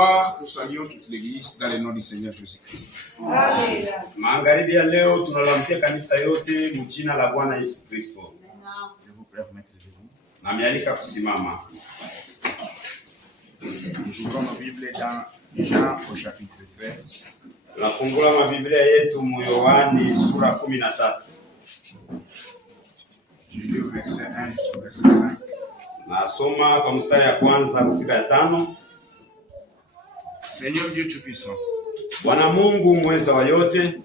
soir, nous saluons toute l'église dans le nom du Seigneur Jésus-Christ. Amen. Magharibi ya leo tunalamkia kanisa yote mjina la Bwana Yesu Kristo. Je vous prie de vous mettre debout. Na mialika kusimama. Nous ouvrons nos Bibles dans Jean au chapitre 13. Tunafungula mabiblia yetu mu Yohani sura 13. Je lis au verset 1 jusqu'au verset 5. Nasoma kwa mstari ya kwanza kufika ya 5. Seigneur Dieu Tout-Puissant, Bwana Mungu mweza wa yote,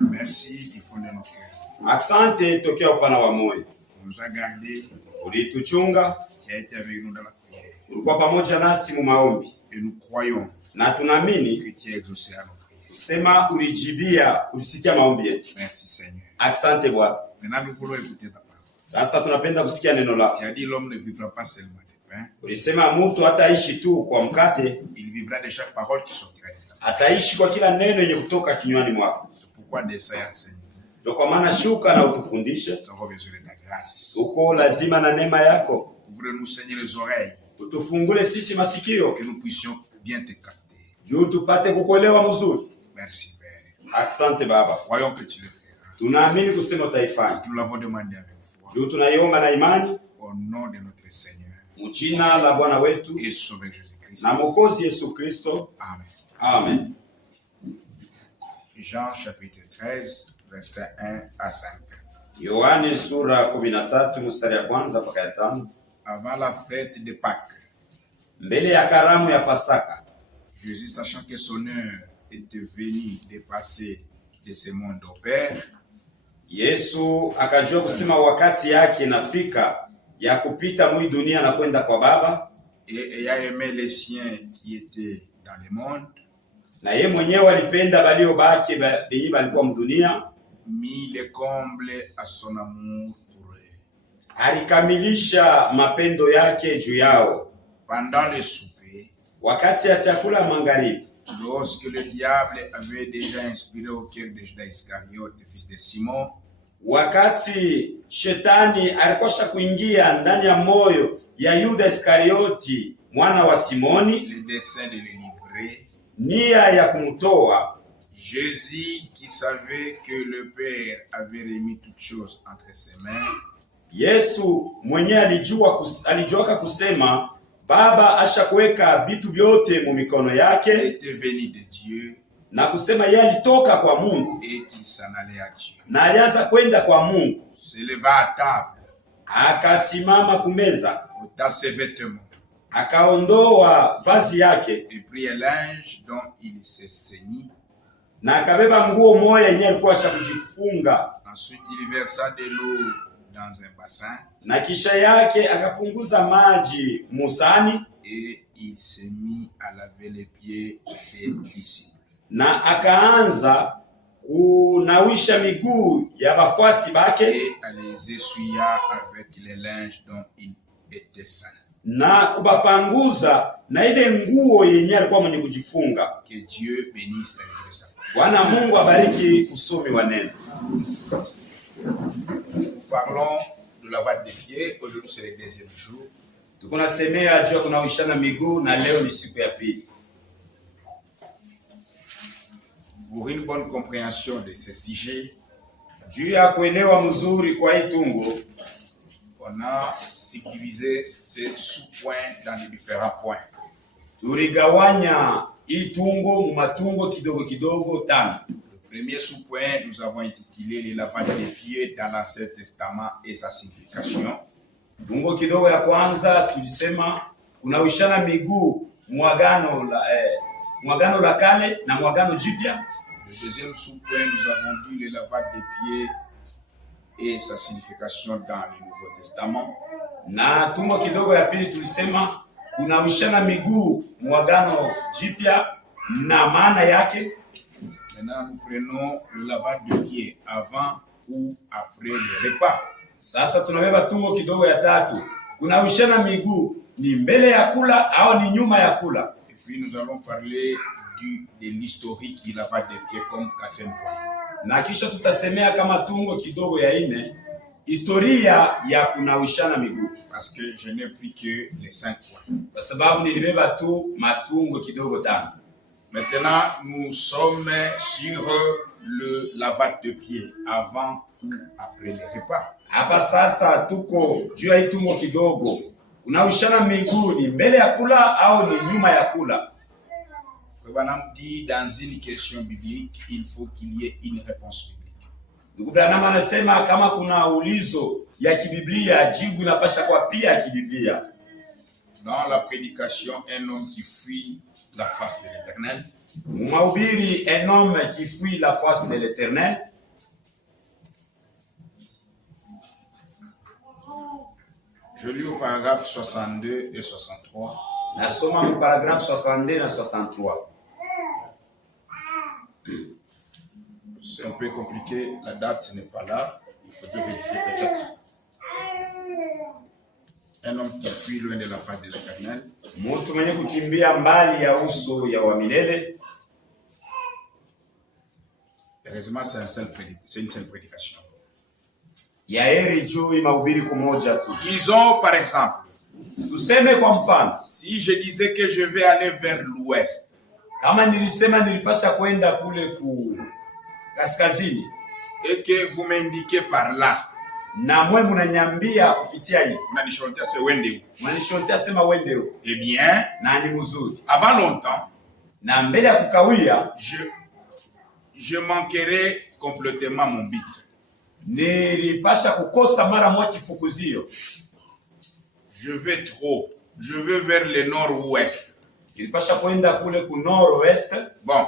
merci du fond de nos cœurs. asante tokea upana wa moyo. On nous a gardés, Ulituchunga, tu as été avec nous dans la prière. ulikuwa pamoja nasi mu maombi. Et nous croyons Na tunaamini que tu as exaucé à nos prières. kusema ulijibia, ulisikia maombi yetu. Merci Seigneur. Asante Bwana. Maintenant nous voulons écouter ta parole. Sasa tunapenda kusikia neno lako. Tu as dit l'homme ne vivra pas seulement de pain, Ulisema mtu hataishi tu kwa mkate, il vivra de chaque parole qui sortira de ta bouche. ataishi kwa kila neno yenye kutoka kinywani mwako. C'est pourquoi descends et enseigne. Ndio kwa maana shuka na utufundishe. Nous avons besoin de ta grâce. Uko lazima na neema yako. Ouvre-nous Seigneur les oreilles, Utufungule sisi masikio que nous puissions bien te capter. juu tupate kukuelewa mzuri. Merci Père. Asante Baba. Croyons que tu le feras. Tunaamini kusema Parce utaifanya. que nous l'avons demandé avec foi. Juu tunaiomba na imani Au nom de notre Seigneur mjina la Bwana wetu et Sauveur Jésus-Christ. na Mwokozi Yesu Kristo. Amen. Amen. Jean chapitre 13, verset 1 à 5. Yohani sura 13 mstari ya kwanza mpaka ya 5. Avant la fête de Pâques, Mbele ya karamu ya Pasaka, Jésus, sachant que son heure était venue de passer de ce monde au Père, Yesu akajua kusema wakati yake inafika ya kupita mwi dunia na kwenda kwa Baba, et ayant aimé les siens qui étaient dans le monde, na ye mwenyewe alipenda baliobaki benye balikuwa mdunia, mit le comble à son amour pour eux. alikamilisha mapendo yake juu yao. Pendant le souper, Wakati ya chakula magharibi, lorsque le diable avait déjà inspiré au cœur de Judas Iscariote, fils de Simon, wakati shetani alikosha kuingia ndani ya moyo ya Yuda Iskarioti mwana wa Simoni, le dessein de le livrer, nia ya kumtoa, Jésus, qui savait que le Père avait remis toutes choses entre ses mains, Yesu mwenyewe alijuaka kusema Baba ashakuweka vitu vyote mu mikono yake, était venu de Dieu na kusema yeye alitoka kwa Mungu et qu'il s'en allait à Dieu. na alianza kwenda kwa Mungu. Se leva à table, Akasimama kumeza, ôta ses vêtements akaondoa vazi yake et prit un linge dont il se ceignit. na akabeba nguo moja yenye alikuwa ashakujifunga, Ensuite, il versa de l'eau dans un bassin na kisha yake akapunguza maji musani, et il se mit à laver les pieds des disciples. na akaanza kunawisha miguu ya bafuasi bake Et à les essuya avec les linges dont il était saint. na kubapanguza na ile nguo yenye alikuwa mwenye kujifunga. Que Dieu bénisse la vie de sa parole. Bwana Mungu abariki usomi wa neno. Parlons de lavage des pieds. Aujourd'hui, c'est le deuxième jour. Tukunasemea juu ya kunawishana miguu na leo ni siku ya pili. Pour une bonne compréhension de ce sujet, Juu ya kuelewa mzuri kwa hii tungo, on a subdivisé ces sous-points dans les différents points. tuligawanya hii tungo mu matungo kidogo kidogo 5. Le premier sous-point, nous avons intitulé le lavage des pieds dans l'Ancien Testament et sa signification. Tungo kidogo ya kwanza tulisema kunawishana miguu mwagano la kale na mwagano jipya. Le deuxième sous-point, nous avons vu le lavage des pieds et sa signification dans le Nouveau Testament. Na tungo kidogo ya pili tulisema kunawishana miguu mwagano jipya na maana yake. Maintenant, nous prenons le lavage de pieds avant ou après le repas. Sasa tunabeba tungo kidogo ya tatu. Kunawishana miguu ni mbele ya kula au ni nyuma ya kula. Et puis, nous allons parler de l'historique du lavage des pieds comme quatrième point. Na kisha tutasemea kama tungo kidogo ya 4, historia ya kunawishana miguu. Parce que je n'ai pris que les 5 points. Kwa sababu nilibeba tu matungo kidogo tano. Maintenant, nous sommes sur le lavage de pieds avant ou après les repas. Hapa sasa tuko juu ya itungo kidogo. Kunawishana miguu ni mbele ya kula au ni nyuma ya kula? Frère Branham dit dans une question biblique, il faut qu'il y ait une réponse biblique. Ndugu Branham anasema kama kuna ulizo ya kibiblia, jibu inapasha kwa pia ya kibiblia. Dans la prédication, un homme qui fuit la face de l'Éternel. Mahubiri, un homme qui fuit la face de l'Éternel. Je lis au paragraphe 62 et 63. Nasoma mu paragraphe 62 et 63. C'est un peu compliqué, la date n'est pas là. Il faudrait vérifier peut-être. Un homme qui fuit loin de la face de l'Éternel. Mtu mwenye kukimbia mbali ya uso ya wa milele. Heureusement, c'est une seule prédication. Ya heri juu mahubiri kumoja tu. Disons par exemple, tuseme kwa mfano, si je disais que je vais aller vers l'ouest, kama nilisema nilipasha kwenda kule ku kaskazini, et que vous m'indiquez par là, na mwe mnanyambia kupitia hii, mnanishontea se wende, mnanishontea sema wende huko, eh bien, na ni mzuri. Avant longtemps, na mbele ya kukawia, je manquerai complètement mon but. Nilipasha kukosa mara moja kifukuzio. Je vais vers le nord-ouest. Nilipasha kwenda kule ku nord-ouest. Bon.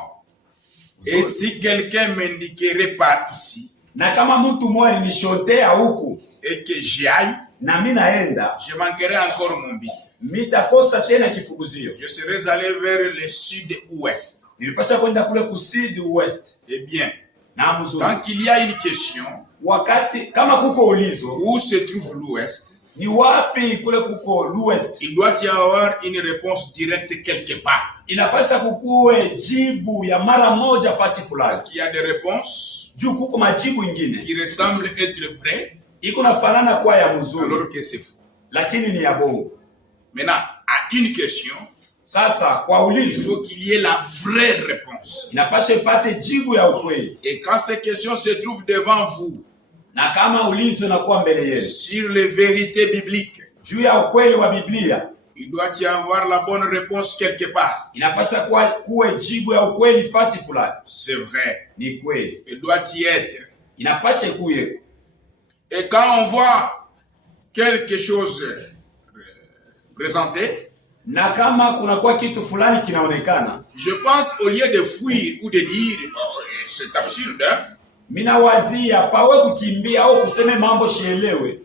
Et si quelqu'un m'indiquerait par ici, na kama mtu mmoja alinishontea huku, et que j'y aille, na mimi naenda, je manquerai encore mon but. Mitakosa tena kifukuzio. Je serais allé vers le sud-ouest. Nilipasha kwenda kule ku sud-ouest. Eh bien, tant qu'il y a une question, wakati kama kuko ulizo, où se trouve l'ouest? Ni wapi kule kuko l'ouest? Il doit y avoir une réponse directe quelque part. Inapasha kukue jibu ya mara moja fasi fulani. Parce qu'il y a des réponses juu kuko majibu ingine qui ressemblent être vraies, iko nafanana kwa ya mzuri, alors que c'est faux. Lakini ni ya bongo. Maintenant, à une question, sasa kwa ulizo, il faut qu'il y ait la vraie réponse. Inapasha ipate jibu ya ukweli. Et quand ces questions se trouvent devant vous, na kama ulizo na kuwa mbele yenu, sur les vérités bibliques, juu ya ukweli wa Biblia, il doit y avoir la bonne réponse quelque part. Inapasha kuwe jibu ya ukweli fasi fulani. C'est vrai. Ni kweli. Il doit y être. Inapasha kuwe. Et quand on voit quelque chose présenté, na kama kuna kwa kitu fulani kinaonekana, je pense au lieu de fuir ou de dire oh, c'est absurde, hein? Mina wazia pawe kukimbia au kuseme mambo shielewe.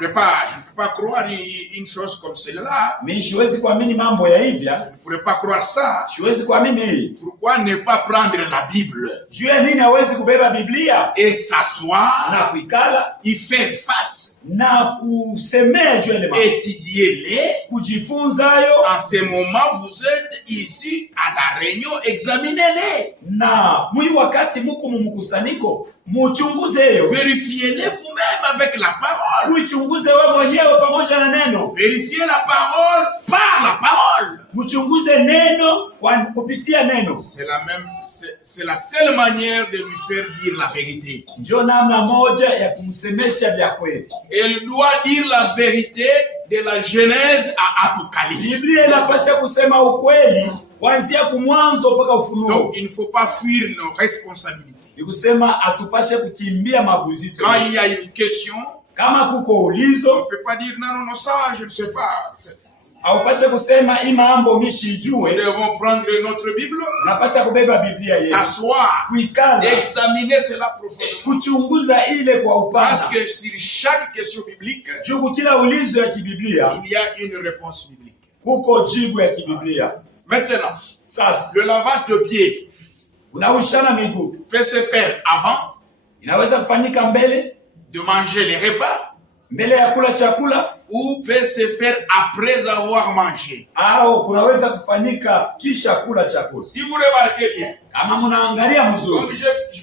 Je ne peux pas croire une chose comme celle-là. Mimi siwezi kuamini mambo ya hivya. Je ne pourrais pas croire ça. Siwezi kuamini. Pourquoi ne pas prendre la Bible? Juu ya nini hawezi kubeba Biblia et s'asseoir na kuikala, y faire face, na kusemea juu ya mambo, étudier-les, kujifunza hayo. En ce moment, vous êtes ici à la réunion, examinez-les. Na mwi wakati muko mumukusanyiko, muchunguze hiyo. Vérifiez-les vous-même avec la parole. Muchunguze wewe mwenyewe pamoja na neno. Vérifiez la parole par la parole. Muchunguze neno kwa kupitia neno. C'est la seule manière de lui faire dire la vérité. Ndio namna moja ya kumsemesha vya kweli. Elle doit dire la vérité de la Genèse à Apocalypse. Biblia inapaswa kusema ukweli kuanzia kumwanzo mpaka Ufunuo. Donc il ne faut pas fuir nos responsabilités. Nikusema atupashe kukimbia mabuzito. Quand il y a une question, kama kuko ulizo, on ne peut pas dire non ça je ne sais pas en fait. Haupashe kusema hii mambo mishijue. Nous devons prendre notre Bible, unapasha kubeba Biblia yetu, s'asseoir, kuikala, examiner cela profondément, kuchunguza ile kwa upana. Parce que sur chaque question biblique, juu kila ulizo ya kibiblia, il y a une réponse biblique. Kuko jibu ya kibiblia. Maintenant, sasa le lavage de pieds unawishana miguu peut se faire avant, inaweza kufanyika mbele de manger les repas, mbele ya kula chakula, ou peut se faire après avoir mangé. au kunaweza kufanyika kisha kula chakula. Si vous remarquez bien, kama mnaangalia mzuri,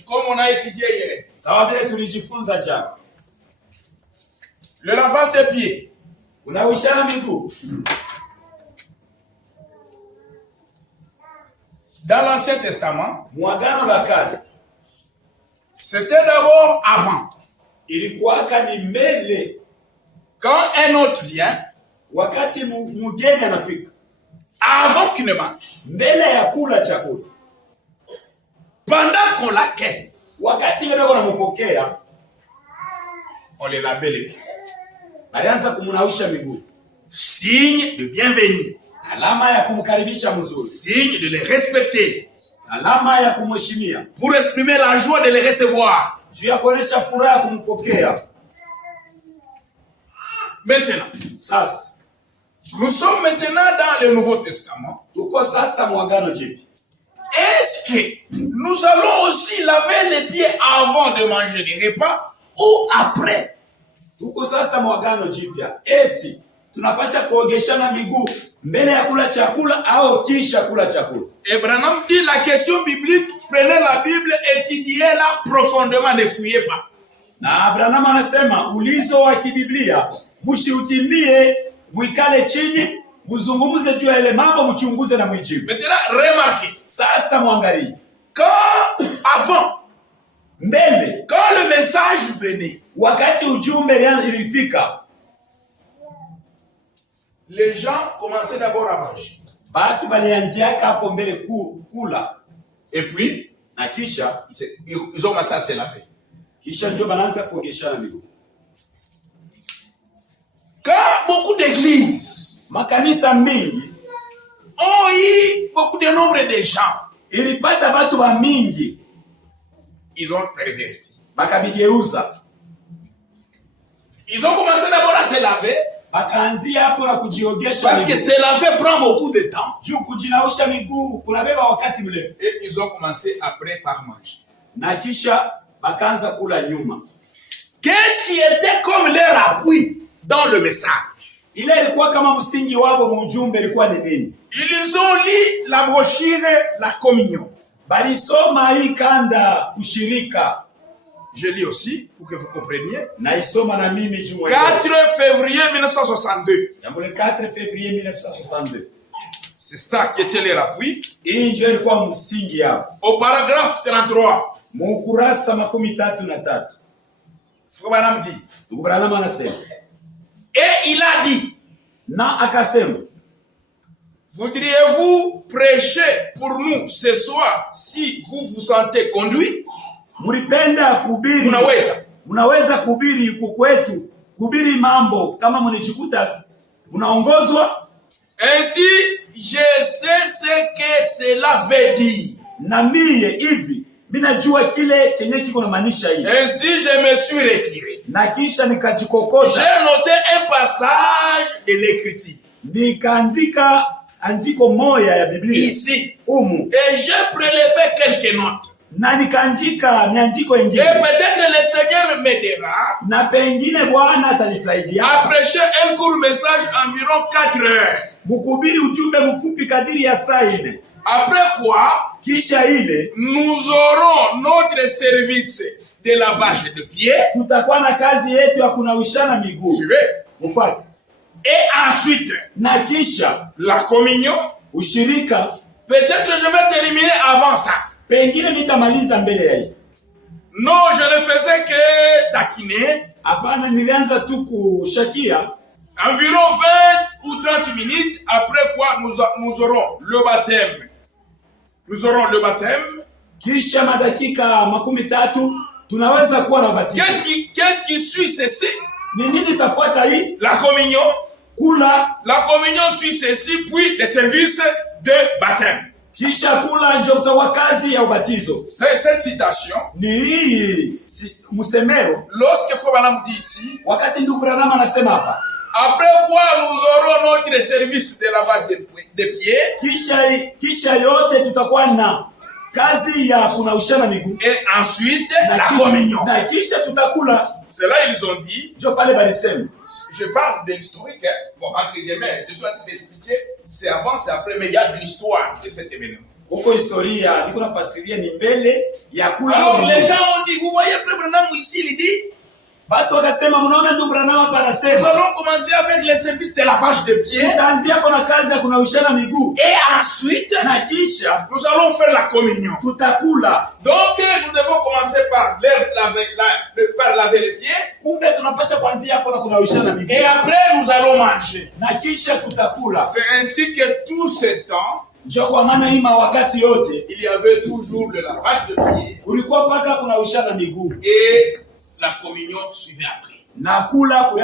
comme on a étudié hier, sawa vile tulijifunza jana, le lavage des pieds, unawishana miguu dans l'Ancien Testament, mwagano la kale, c'était d'abord avant. ilikuwaka ni mbele. Quand un autre vient, wakati mgeni anafika, avant qu'il ne mange, mbele ya kula chakula, pendant qu'on l'accueille, wakati ile bado nampokea, on les lavait les pieds. alianza kumnawisha miguu, signe de bienvenue, alama ya kumkaribisha mzuri, signe de les respecter, alama ya kumheshimia, pour exprimer la joie de les recevoir. juu ya kuonesha furaha ya kumpokea. Maintenant, Sasa nous sommes maintenant dans le Nouveau Testament. tuko sasa mwagano jipya. Est-ce que nous allons aussi laver les pieds avant de manger les repas ou après? Tuko sasa mwagano jipya, eti tunapasha kuogeshana miguu mbele ya kula chakula au kisha kula chakula. Et Branham dit la question biblique, prenez la Bible, étudiez-la profondément, ne fouillez pas. Na Branham anasema ulizo wa kibiblia mshiukimbie, mwikale chini, mzungumuze juu ya ile mambo, mchunguze na mwijibu. Maintenant, remarquez. Sasa mwangalie. Quand, avant, mbele, quand le message venait, wakati ujumbe ilifika, les gens commençaient d'abord à manger. Batu balianziaka hapo mbele kula. Et puis, na kisha ils ont commencé à se laver. Kisha ndio banaanza kuogeshana miguu. Quand beaucoup d'églises, makanisa mingi, ont eu beaucoup de nombre de gens, ilipata batu ba mingi, ils ont perverti. bakabigeuza. Ils ont commencé d'abord à se laver. Bakaanzia hapo na kujiogesha. Parce que se laver prend beaucoup de temps. Juu kujinaosha miguu kunabeba wakati mrefu. Et ils ont commencé après par manger. Na kisha bakaanza kula nyuma. Qu'est-ce qui était comme leur appui dans le message? Ile ilikuwa kama msingi wao mjumbe ilikuwa ni nini? Ils ont lu la brochure La Communion. Balisoma hii kanda ushirika. Je lis aussi pour que vous compreniez. Na isoma na mimi juu 4 février 1962. Le 4 février 1962. C'est ça qui était leur appui. Hii ndio ilikuwa msingi yao. Au paragraphe 33. Mukurasa 33. Branham dit. Branham anasema. Et il a dit. Na akasema. Voudriez-vous prêcher pour nous ce soir si vous vous sentez conduit? Mulipenda kuhubiri. Unaweza kuhubiri kukwetu. Kuhubiri mambo kama mnijikuta unaongozwa. Ainsi je sais ce que cela veut dire. Na mie hivi minajua kile kenye kiko na maanisha hivi. Ainsi je me suis retiré. Na kisha nikajikokota. J'ai noté un passage de l'écriture. Nikaandika andiko moja ya Biblia. Ici. Umu. Et j'ai prélevé quelques notes. Na nikaandika miandiko ingine. Et peut-être le Seigneur m'aidera. Na pengine Bwana atanisaidia. À prêcher un court message environ 4 heures. Mkuhubiri ujumbe mfupi kadiri ya saa 4. Après quoi, kisha ile nous aurons notre service de lavage de pieds. Tutakuwa na kazi yetu ya kunawishana miguu. Suivez. Ufuate. Et ensuite, na kisha la communion. Ushirika. Peut-être je vais terminer avant ça. Pengine nitamaliza mbele ya hii. Non, je ne faisais que taquiner. Hapana, nilianza tu kushakia. Environ 20 ou 30 minutes après quoi nous aurons le baptême. Nous aurons le baptême. Kisha madakika 30 tunaweza kuwa na ubatizo. Qu'est-ce qui suit ceci? Ni nini tafuata hii? La communion. Kula. La communion suit ceci puis le service de baptême. Kisha kula ndio utakuwa kazi ya ubatizo. C'est cette citation. Ni msemero. Lorsque Frère Branham dit ici. Wakati ndugu Branham anasema hapa. Après quoi nous aurons notre service de lavage de pieds. Kisha yote tutakuwa na kazi ya kunaushana miguu. Et ensuite la communion. Na kisha tutakula C'est là ils ont dit, je parle de l'historique, hein. Bon, entre guillemets, je dois t'expliquer, c'est avant, c'est après, mais il y a de l'histoire de cet événement. Alors les gens ont dit, vous voyez Frère Branham ici, il dit, nous allons commencer avec les services de lavage de pieds. Et ensuite, nous allons faire la communion. Donc, nous devons commencer par laver les pieds. Et après, nous allons manger. C'est ainsi que tout ce temps, il y avait toujours le lavage de pieds. Et la communion suivait après. Maintenant,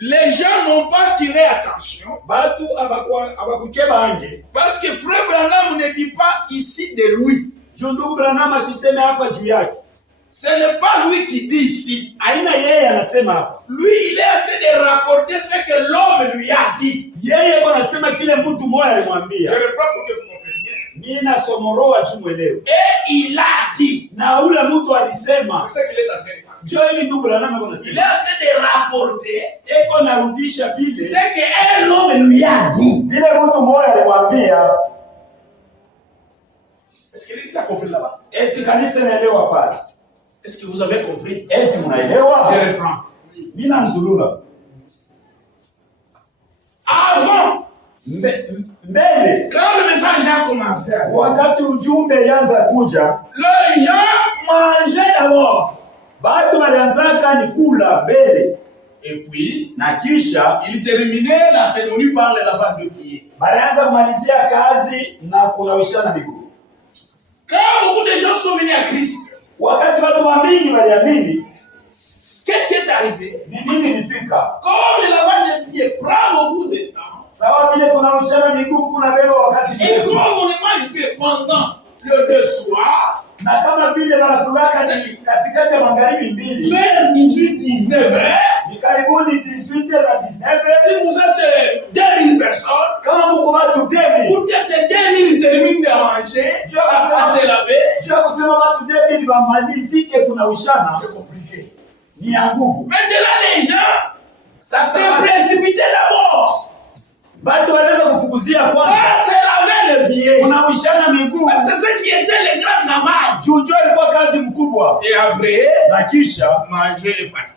les gens n'ont pas tiré attention. Parce que Frère Branham ne dit pas ici de lui. Ce n'est pas lui qui dit ici. Lui, il est en train de rapporter ce que l'homme lui a dit. Je reprends pour que vous compreniez. Et il a dit. C'est ce qu'il est en train de faire. Il est en train de rapporter ce qu'un homme lui a dit. Est-ce que vous avez compris là-bas? Est-ce que vous avez compris? Je reprends. Avant, quand le message a commencé, les gens mangeaient d'abord. Et puis, il terminait la cérémonie par le lavage de pieds. Quand beaucoup de gens sont venus à Christ, qu'est-ce qui est arrivé? Comme le lavage de pieds prend beaucoup de temps, et comme on ne mange que pendant le soir, vers 18-19 heures, si vous êtes 2000 personnes, pour que ces 2000 terminent de manger, à se laver, c'est compliqué. Maintenant les gens se précipitaient d'abord. C'est laver les pieds. C'est ce qui était le grand travail. Et après, manger et partir.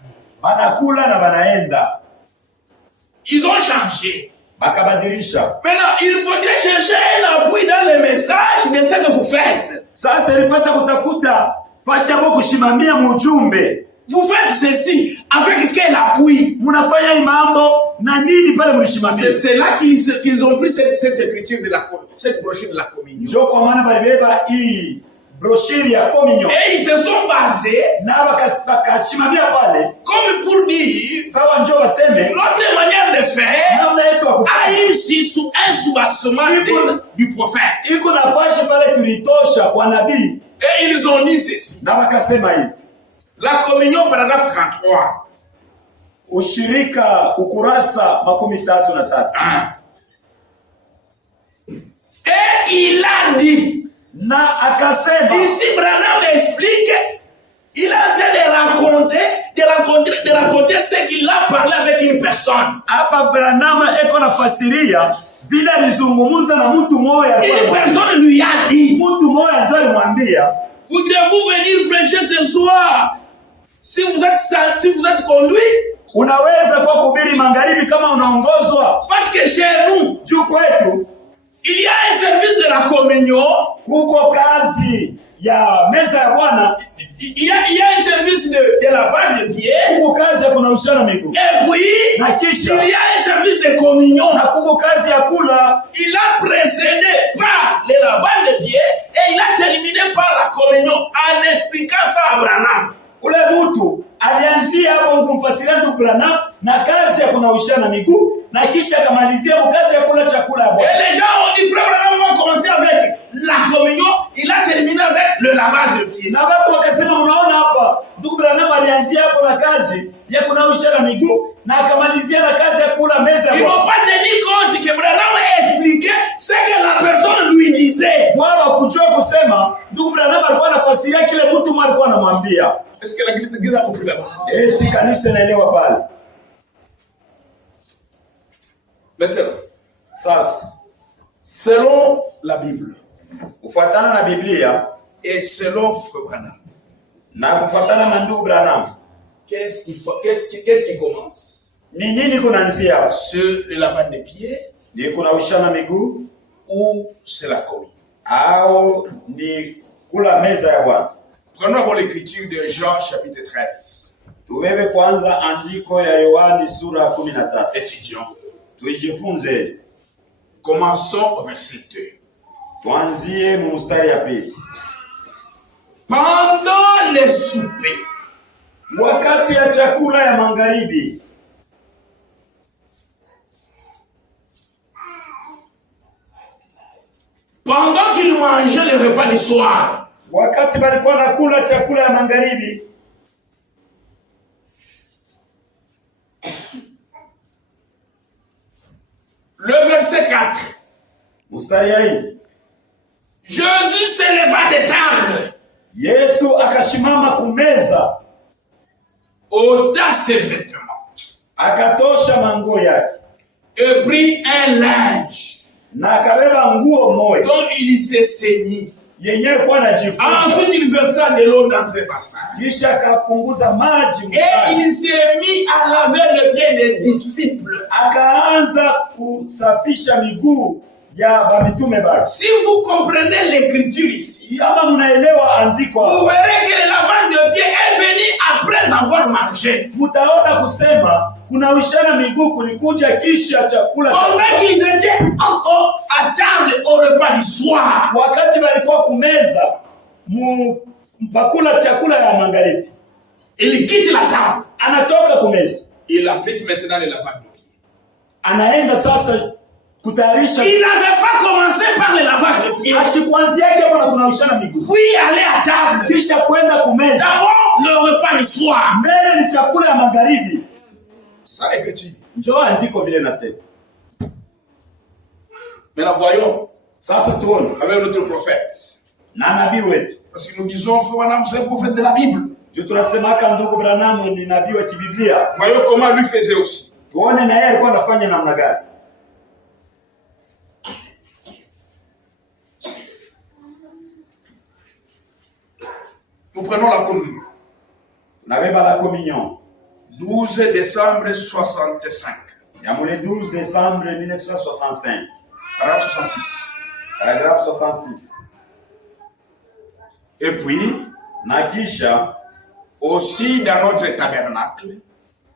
Ils ont changé. Maintenant, il faudrait chercher un appui dans le message de ce que vous faites. Vous faites ceci avec quel appui? C'est là qu'ils ont pris cette écriture de cette brochure de la communion. Et ils se sont basés comme pour dire notre manière de faire a un soubassement du prophète. Et ils ont dit ceci. La communion, paragraphe 33. Ushirika ukurasa 33. Et il a dit, ici Branham explique, il est en train de raconter ce qu'il a parlé avec une personne. Une personne lui a dit, voudriez-vous venir prêcher ce soir? Si vous êtes conduit, parce que chez nous, il y a un service de la communion. Il y a un service de lavage de pieds. Et puis, il y a un service de communion. Il a précédé par le lavage de pieds et il a terminé par la communion en expliquant ça à Branham. Ule mtu alianzia hapo kumfasiria ndugu Branham na kazi ya kunawisha miguu na kisha akamalizia kazi ya kula chakula hapo. Et les gens ont dit Frère Branham va commencer avec la communion, il a terminé avec le lavage de pieds. Na watu wakasema mnaona hapa ndugu Branham alianzia hapo na kazi ya kunawisha miguu na akamalizia na kazi ya kula meza. Ils n'ont pas tenu compte que Branham a expliqué ce que la personne lui disait. Wao kujua kusema ndugu Branham alikuwa anafasiria kile mtu mmoja alikuwa anamwambia. Est-ce que l'église a compris là-bas? Eti kanisa inaelewa pale. Maintenant, Sasa selon la Bible kufuatana na Biblia et selon Frère Branham, na kufuatana na ndugu Branham, qu'est-ce qui commence? ni nini kunaanzia? C'est le lavage des pieds Ni kunaushana miguu ou c'est la communion? au ni kula meza ya Bwana? Prenons d'abord l'écriture de Jean chapitre 13. Tubebe kwanza andiko ya Yohani sura 13. Étudions. Tuijifunze. Commençons au verset 2. Tuanzie mstari ya pili. Pendant le souper, Wakati ya chakula ya magharibi, pendant qu'ils mangeaient le repas du soir, wakati balikuwa nakula chakula ya magharibi, le verset 4, mstari ya nne, Jésus se leva de table, Yesu akashimama kumeza, ôta ses vêtements akatosha manguo yake et prit un linge na akabeba nguo moja dont il s'est saigné. yenyewe kwa najifunza, Ensuite, il versa de l'eau dans un bassin. kisha akapunguza maji Et msali, il s'est mis à laver les pieds des disciples. akaanza kusafisha miguu ya bamitume bake. Si vous comprenez l'écriture ici, Kama mnaelewa andiko vous hapa, verrez que le lavage de pieds est venu après avoir mangé. mtaona kusema kuna ushana miguu kulikuja kisha chakula. Pendant qu'ils étaient à table au repas du soir, Wakati walikuwa kumeza mpakula chakula ya magharibi, il quitte la table. anatoka kumeza, Il applique maintenant le lavage de pieds. anaenda sasa kutayarisha. Il n'avait pas commencé par le lavage de pieds, Ashikuanzia hapo na kuna ushana miguu, puis aller à table. kisha kwenda kumeza. D'abord, le repas du soir. Mbele ni chakula ya magharibi. C'est ça l'écriture. Njoo andiko vile nasema. Maintenant, voyons Sasa tuone avec notre prophète. na nabii wetu. Parce que nous disons, Frère Branham, c'est le prophète de la Bible. Ndio tunasema kama ndugu Branham ni nabii wa kibiblia. Voyons comment lui faisait aussi. Tuone na yeye alikuwa anafanya namna gani. Nous prenons la communion. Nabeba la communion 12 décembre 65. ya mule 12 décembre 1965. Paragraphe 66. Paragraphe 66. Et puis, Na kisha aussi dans notre tabernacle,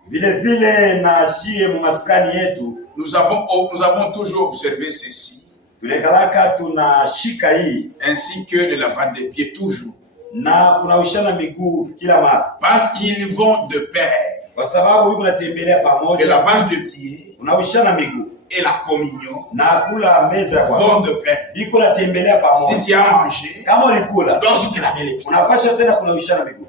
vile vile na shie mumaskani yetu nous avons toujours observé ceci, tulekalaka tunashika hii, ainsi que le lavage des pieds toujours. na kuna ushana miguu kila mara, Parce qu'ils vont de pair. kwa sababu wiko natembelea Le pamoja. lavage de pieds Kuna ushana miguu et la communion na kula meza ya vont Bwana, de pair. iko natembelea Si pamoja. tu as mangé, Kama ulikula donc si tu lavé les pieds. unapasha tena kuna ushana miguu.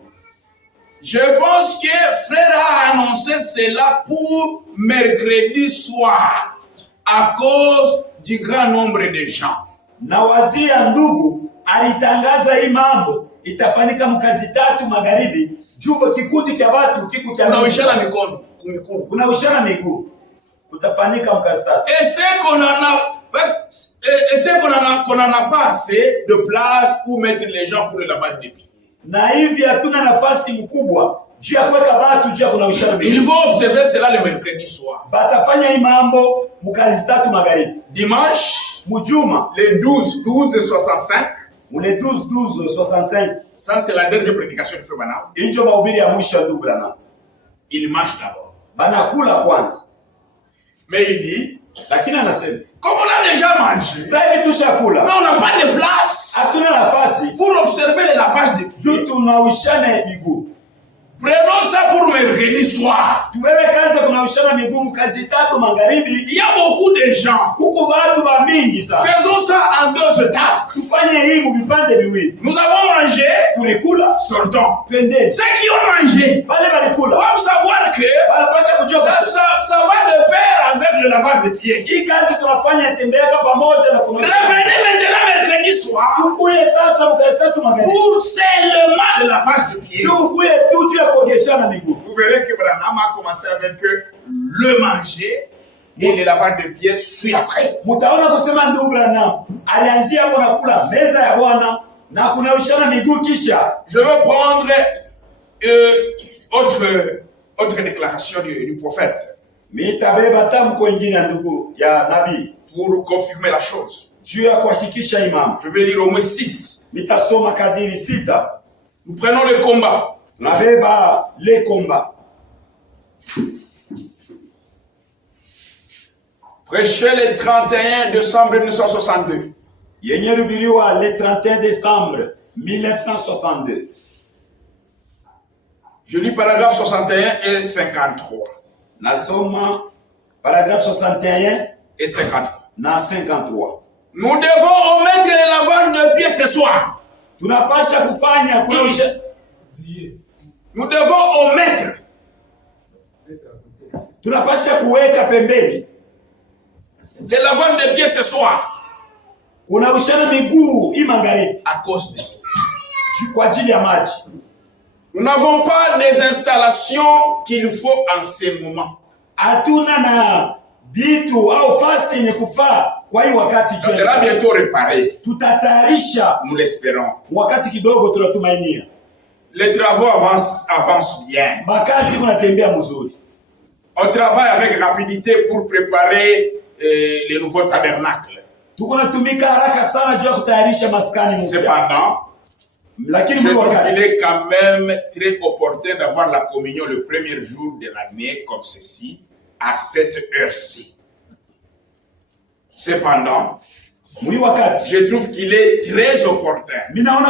Je pense que frère a annoncé cela pour mercredi soir à cause du grand nombre de gens. Na wazia ndugu alitangaza hii mambo itafanyika mkazi tatu magharibi, jumba kikundi cha watu kiku cha Kuna ushana mikono, kumikulu. kuna ushana miguu utafanyika mkazi tatu. Et c'est qu'on n'en a pas assez de place pour mettre les gens pour le lavage des pieds. Na hivi hatuna nafasi mkubwa juu ya kuweka watu juu ya kuna ushana Ils miguu. vont observer cela le mercredi soir. Batafanya hii mambo mkazi tatu magharibi. Dimanche, Mujuma les 12-65, mule 12-12-65, ça c'est la dernière prédication de Frère Branham. hicho mahubiri ya mwisho ya ndugu Branham. Il mange d'abord. Banakula kwanza, Mais il dit, lakini anasema comme on a déjà mangé, sasa hivi tushakula, mais on n'a pas de place hatuna nafasi pour observer le lavage des pieds. juu tunaushane miguu. Prenons ça pour mercredi soir. Tuwewe kazi kuna ushana miguu mkazi tatu magharibi. Il y a beaucoup de gens. Kuko watu ba mingi sana. Faisons ça en 2 étapes. Tufanye hii mvipande viwili. Nous avons mangé, Tulikula, sortons. twende. Ceux qui ont mangé Wale walikula. doivent savoir que Wanapasha kujua ça va de pair avec le lavage de pieds. Hii kazi tunafanya tembeaka pamoja na kuna. Revenez maintenant mercredi soir. Tukuye sasa mkastatu magari. Pour seulement le lavage de pieds. Tukuye tu ya kuogeshana miguu. Vous verrez que Branham a commencé avec le manger et le lavage de pieds suit après. Mutaona kusema ndugu Branham alianzia hapo na kula meza ya Bwana na kunawishana miguu kisha. Je veux prendre autre déclaration du prophète. Mitabeba tamko ingine ndugu ya nabii pour confirmer la chose. Juu ya kuhakikisha imam. Je vais lire au moins 6. Mitasoma kadiri 6. Nous prenons le combat. Nabeba le combat. Prêché le 31 décembre 1962. Yenye rubiriwa le 31 décembre 1962. Je lis paragraphe 61 et 53. Nasoma paragraphe 61 et 53. Na 53. Nous devons omettre le lavage de pieds ce soir. Tunapasha kufanya kuosha. Nous devons omettre. Tunapasha kuweka pembeni. Le lavage de pieds ce soir. Kuna ushana miguu imangaribi. À cause de kwa ajili ya maji. Nous n'avons pas des installations qu'il faut en ce moment. Hatuna na vitu au fasi yenye kufaa kwa hii wakati. Ça sera bientôt réparé. Tutatayarisha. Nous l'espérons. Wakati kidogo tunatumainia. Les travaux avancent bien. Makazi kunatembea mzuri. On travaille avec rapidité pour préparer les nouveaux tabernacles. Tukunatumika haraka sana juu ya kutayarisha maskani mpya. Cependant, lakini je trouve qu'il est quand même très opportun d'avoir la communion le premier jour de l'année comme ceci, à cette heure-ci. Cependant, je trouve qu'il est très opportun d'avoir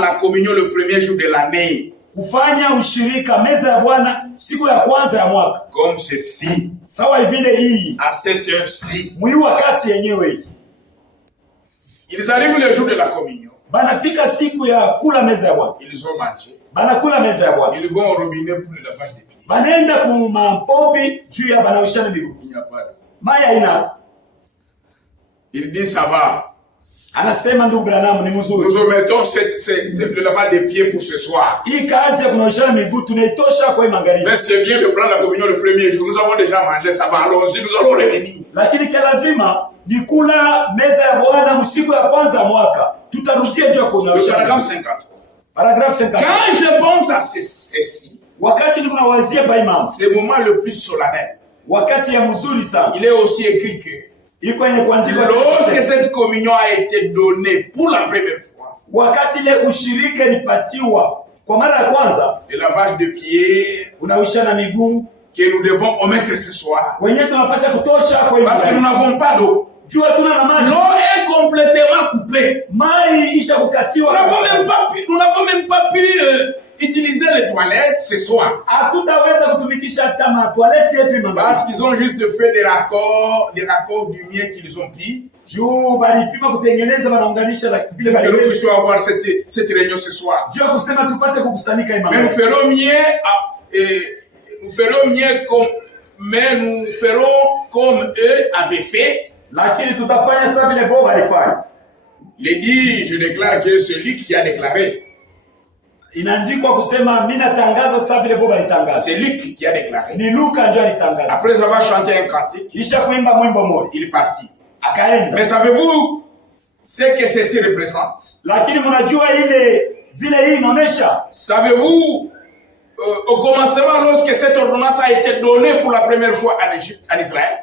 la communion le premier jour de l'année. Kufanya ushirika meza ya Bwana siku ya kwanza ya mwaka. Comme ceci. Sawa vile hii. À cette heure-ci. Mwi wakati yenyewe. Ils arrivent le jour de la communion. Banafika siku ya kula meza ya Bwana. Ils ont mangé. Banakula meza ya Bwana. Ils vont au robinet pour le lavage des pieds. Banaenda kumapompi juu ya banawishana miguu. Il n'y a pas d'eau. Maya ina. Il dit ça va. Anasema ndugu Branham ni mzuri. Nous omettons le lavage des pieds pour ce soir. Hii kazi ya kunaoshana miguu tunaitosha kwa magharibi. Mais c'est bien de prendre la communion le premier jour. Nous avons déjà mangé, ça va, allons-y, nous allons revenir. Lakini kia lazima ni kula meza ya Bwana msiku ya kwanza mwaka. Tutarudia juu ya kunaoshana. Paragraphe 50. Paragraphe 50. Quand je pense à ceci, wakati ninawazia pa imam, c'est le moment le plus solennel. Wakati ya mzuri sana. Il est aussi écrit que lorsque cette communion a été donnée pour la première fois, wakati ile ushirika ilipatiwa kwa mara ya kwanza, le lavage de pieds, unaoshana miguu, que nous devons omettre ce soir. Wenyewe tunapaswa kutosha kwa hiyo. Parce que nous n'avons pas d'eau. Jua tuna na maji. L'eau est complètement coupée. Mai isha kukatiwa. Nous n'avons même pas pu utiliser les toilettes ce soir. Hatutaweza kutumikisha hata ma toilette yetu imamba. Parce qu'ils ont juste fait des raccords du mien qu'ils ont pris. Juu balipima kutengeneza wanaunganisha vile bali. Que nous puissions avoir cette réunion ce soir. Jua kusema tupate kukusanyika imamba. Mais nous ferons comme eux avaient fait. Lakini tutafanya sawa vile Bob alifanya. Il dit, je déclare que celui qui a déclaré. Inaandikwa kusema mimi natangaza sawa vile Bob alitangaza. C'est Luc qui a déclaré. Ni Luka ndiye alitangaza. Après avoir chanté un cantique, kisha kuimba mwimbo mmoja, il partit. Akaenda. Mais savez-vous ce que ceci représente? Lakini mnajua ile vile hii inaonesha. Savez-vous au commencement lorsque cette ordonnance a été donnée pour la première fois en Égypte, en Israël?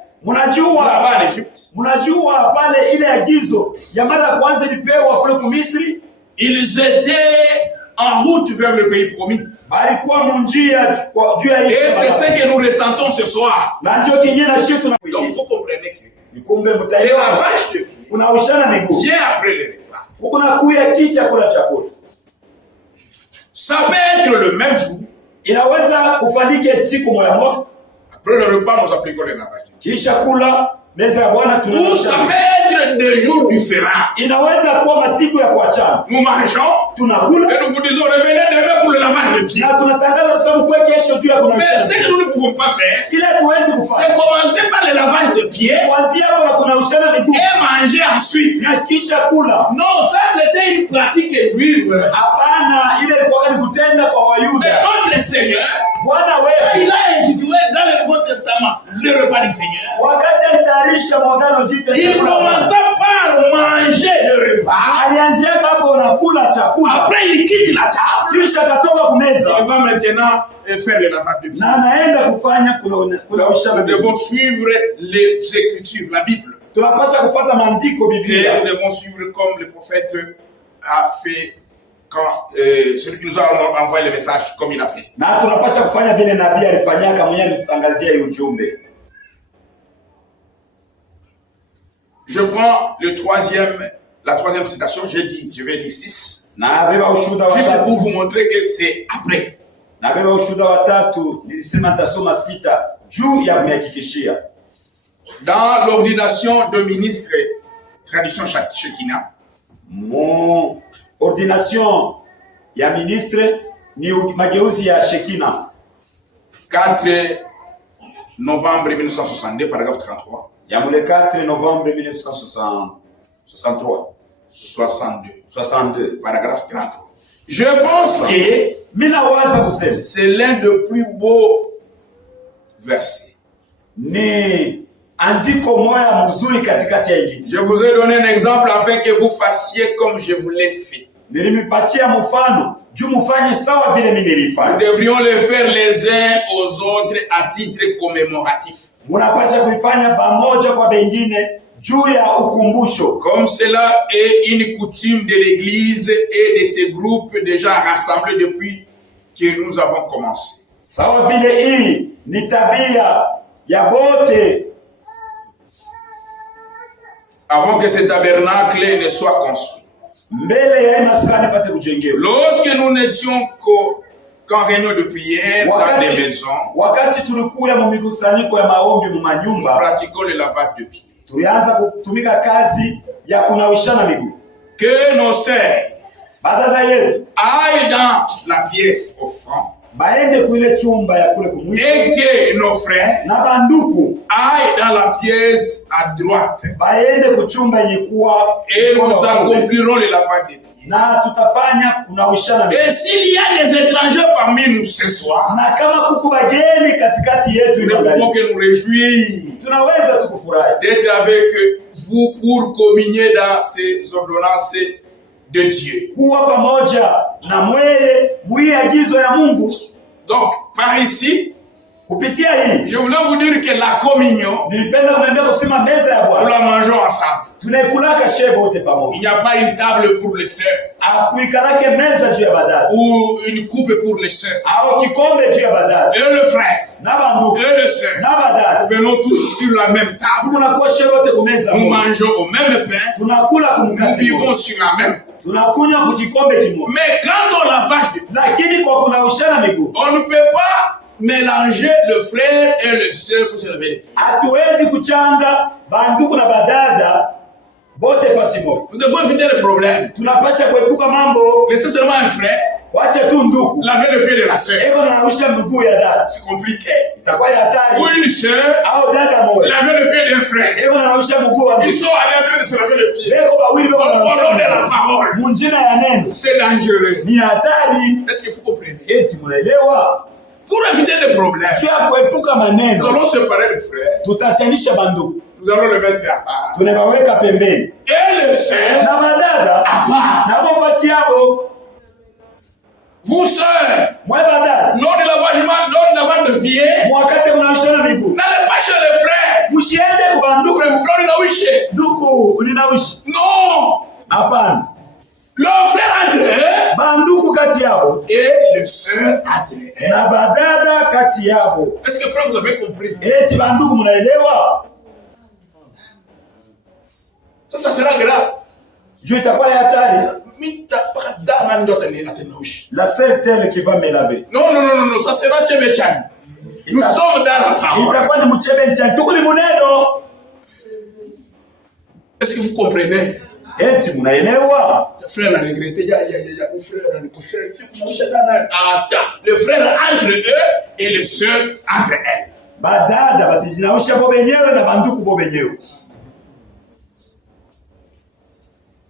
Mnajua pale ile agizo ya mara ya kwanza ilipewa kule Misri, ils étaient en route vers le pays promis. Balikuwa munjia juu ya et c'est ce que nous ressentons ce soir. Na ndio kinyana na shetu na donc vous comprenez que nikumbe mtaelewa la vache de pied unaoshana miguu vient après le repas. Kuna kuya kisha kula chakula. Ça peut être le même jour. Inaweza kufanyike siku moja moja. Après le repas nous appliquons le lavage. Kisha kula meza ya Bwana tunaosha. Ou ça peut être être des jours différents. Inaweza kuwa masiku ya kuachana. Nous mangeons. Tunakula. Et nous vous disons revenez demain pour le lavage de pieds. Na tunatangaza kusema kwa kesho juu ya kunawisha. Mais ce que nous ne pouvons pas faire. Kile tuwezi kufanya. C'est commencer par le lavage de pieds. Kuanzia hapo na kunawisha miguu. Et manger ensuite. Na kisha kula. Non, ça c'était une pratique juive. Hapana, ile ilikuwa ni kutenda kwa Wayuda. Mais notre Seigneur, Bwana wewe, il a institué dans le Nouveau Testament le repas du Seigneur. Wakati alitayarisha mwagano jipya, Il commença par manger le repas. Alianzia hapo na kula chakula. Après il quitte la table. Kisha katoka kumeza. Il va maintenant faire le lavage de pieds. Na anaenda kufanya kunawisha Nous miguu. devons suivre les Écritures, la Bible. Tunapaswa kufuata maandiko Biblia. Et nous devons suivre comme le prophète a fait quand celui qui nous a envoyé le message comme il a fait. Na tunapaswa kufanya vile nabii alifanyaka mwenyewe alitutangazia hiyo ujumbe. Je prends la troisième citation, j'ai dit, je vais lire 6. Juste pour vous montrer que c'est après. Nabeba ushuhuda wa tatu, nilisema nitasoma 6 juu ya kumhakikishia. Dans l'ordination de ministre tradition Shekina, mon ordination ya ministre ni mageuzi ya Shekina. 4 novembre 1962, paragraphe 33. Ya mule 4 novembre 1963. 62, paragraphe 33. Je pense que c'est l'un des plus beaux versets. Ni andiko moya mzuri katikati ya ingine. Je vous ai donné un exemple afin que vous fassiez comme je vous l'ai fait. Nilimipatia mfano juu mfanye sawa vile mimi nilifanya. Nous devrions le faire les uns aux autres à titre commémoratif. Munapasha kuifanya pamoja kwa wengine juu ya ukumbusho. Comme cela est une coutume de l'Église et de ces groupes déjà rassemblés depuis que nous avons commencé. Sawa vile hii ni tabia ya bote. Avant que ce tabernacle ne soit construit. Lorsque nous n'étions qu'en réunion de prière dans des maisons, nous pratiquons le lavage de pieds. Que nos sœurs aillent dans la pièce au fond. Et que nos frères aillent dans la pièce à droite. Et nous accomplirons le lavage des pieds. Et s'il y a des étrangers parmi nous ce soir, nous ne pouvons que nous réjouir d'être avec vous pour communier dans ces ordonnances de Dieu. Donc, par ici, je voulais vous dire que la communion, nous la mangeons ensemble. Il n'y a pas une table pour les sœurs ou une coupe pour les sœurs. Et le frère et le sœur, nous venons tous sur la même table. Nous mangeons au même pain. Nous vivons sur la même coupe. Mais quand on lavage, on ne peut pas mélanger le frère et le sœur pour se laver les pieds. Nous devons éviter le problème. Laissez seulement un frère laver le pied de la sœur. C'est compliqué. Ou une sœur laver le pied d'un frère. Ils sont allés en train de se laver le pied. Au nom de la parole. C'est dangereux. Est-ce que vous comprenez? Pour éviter le problème, nous allons séparer le frère. Nous allons le mettre à part. Et le sœur à part. Vous sœurs, lors de lavage de pied, n'allez pas chez les frères. Non. Le frère entre et le sœur entre. Est-ce que frère vous avez compris? Ça sera grave. La seule telle qui va me laver. Non, ça sera Tchébéchan. Nous sommes dans la parole. Est-ce que vous comprenez? Eti munaelewa? Le frère a regretté. Le frère attends, le frère entre eux et les sœurs entre elles. Badada batijinausha bo benyewe na banduku bo benyewe.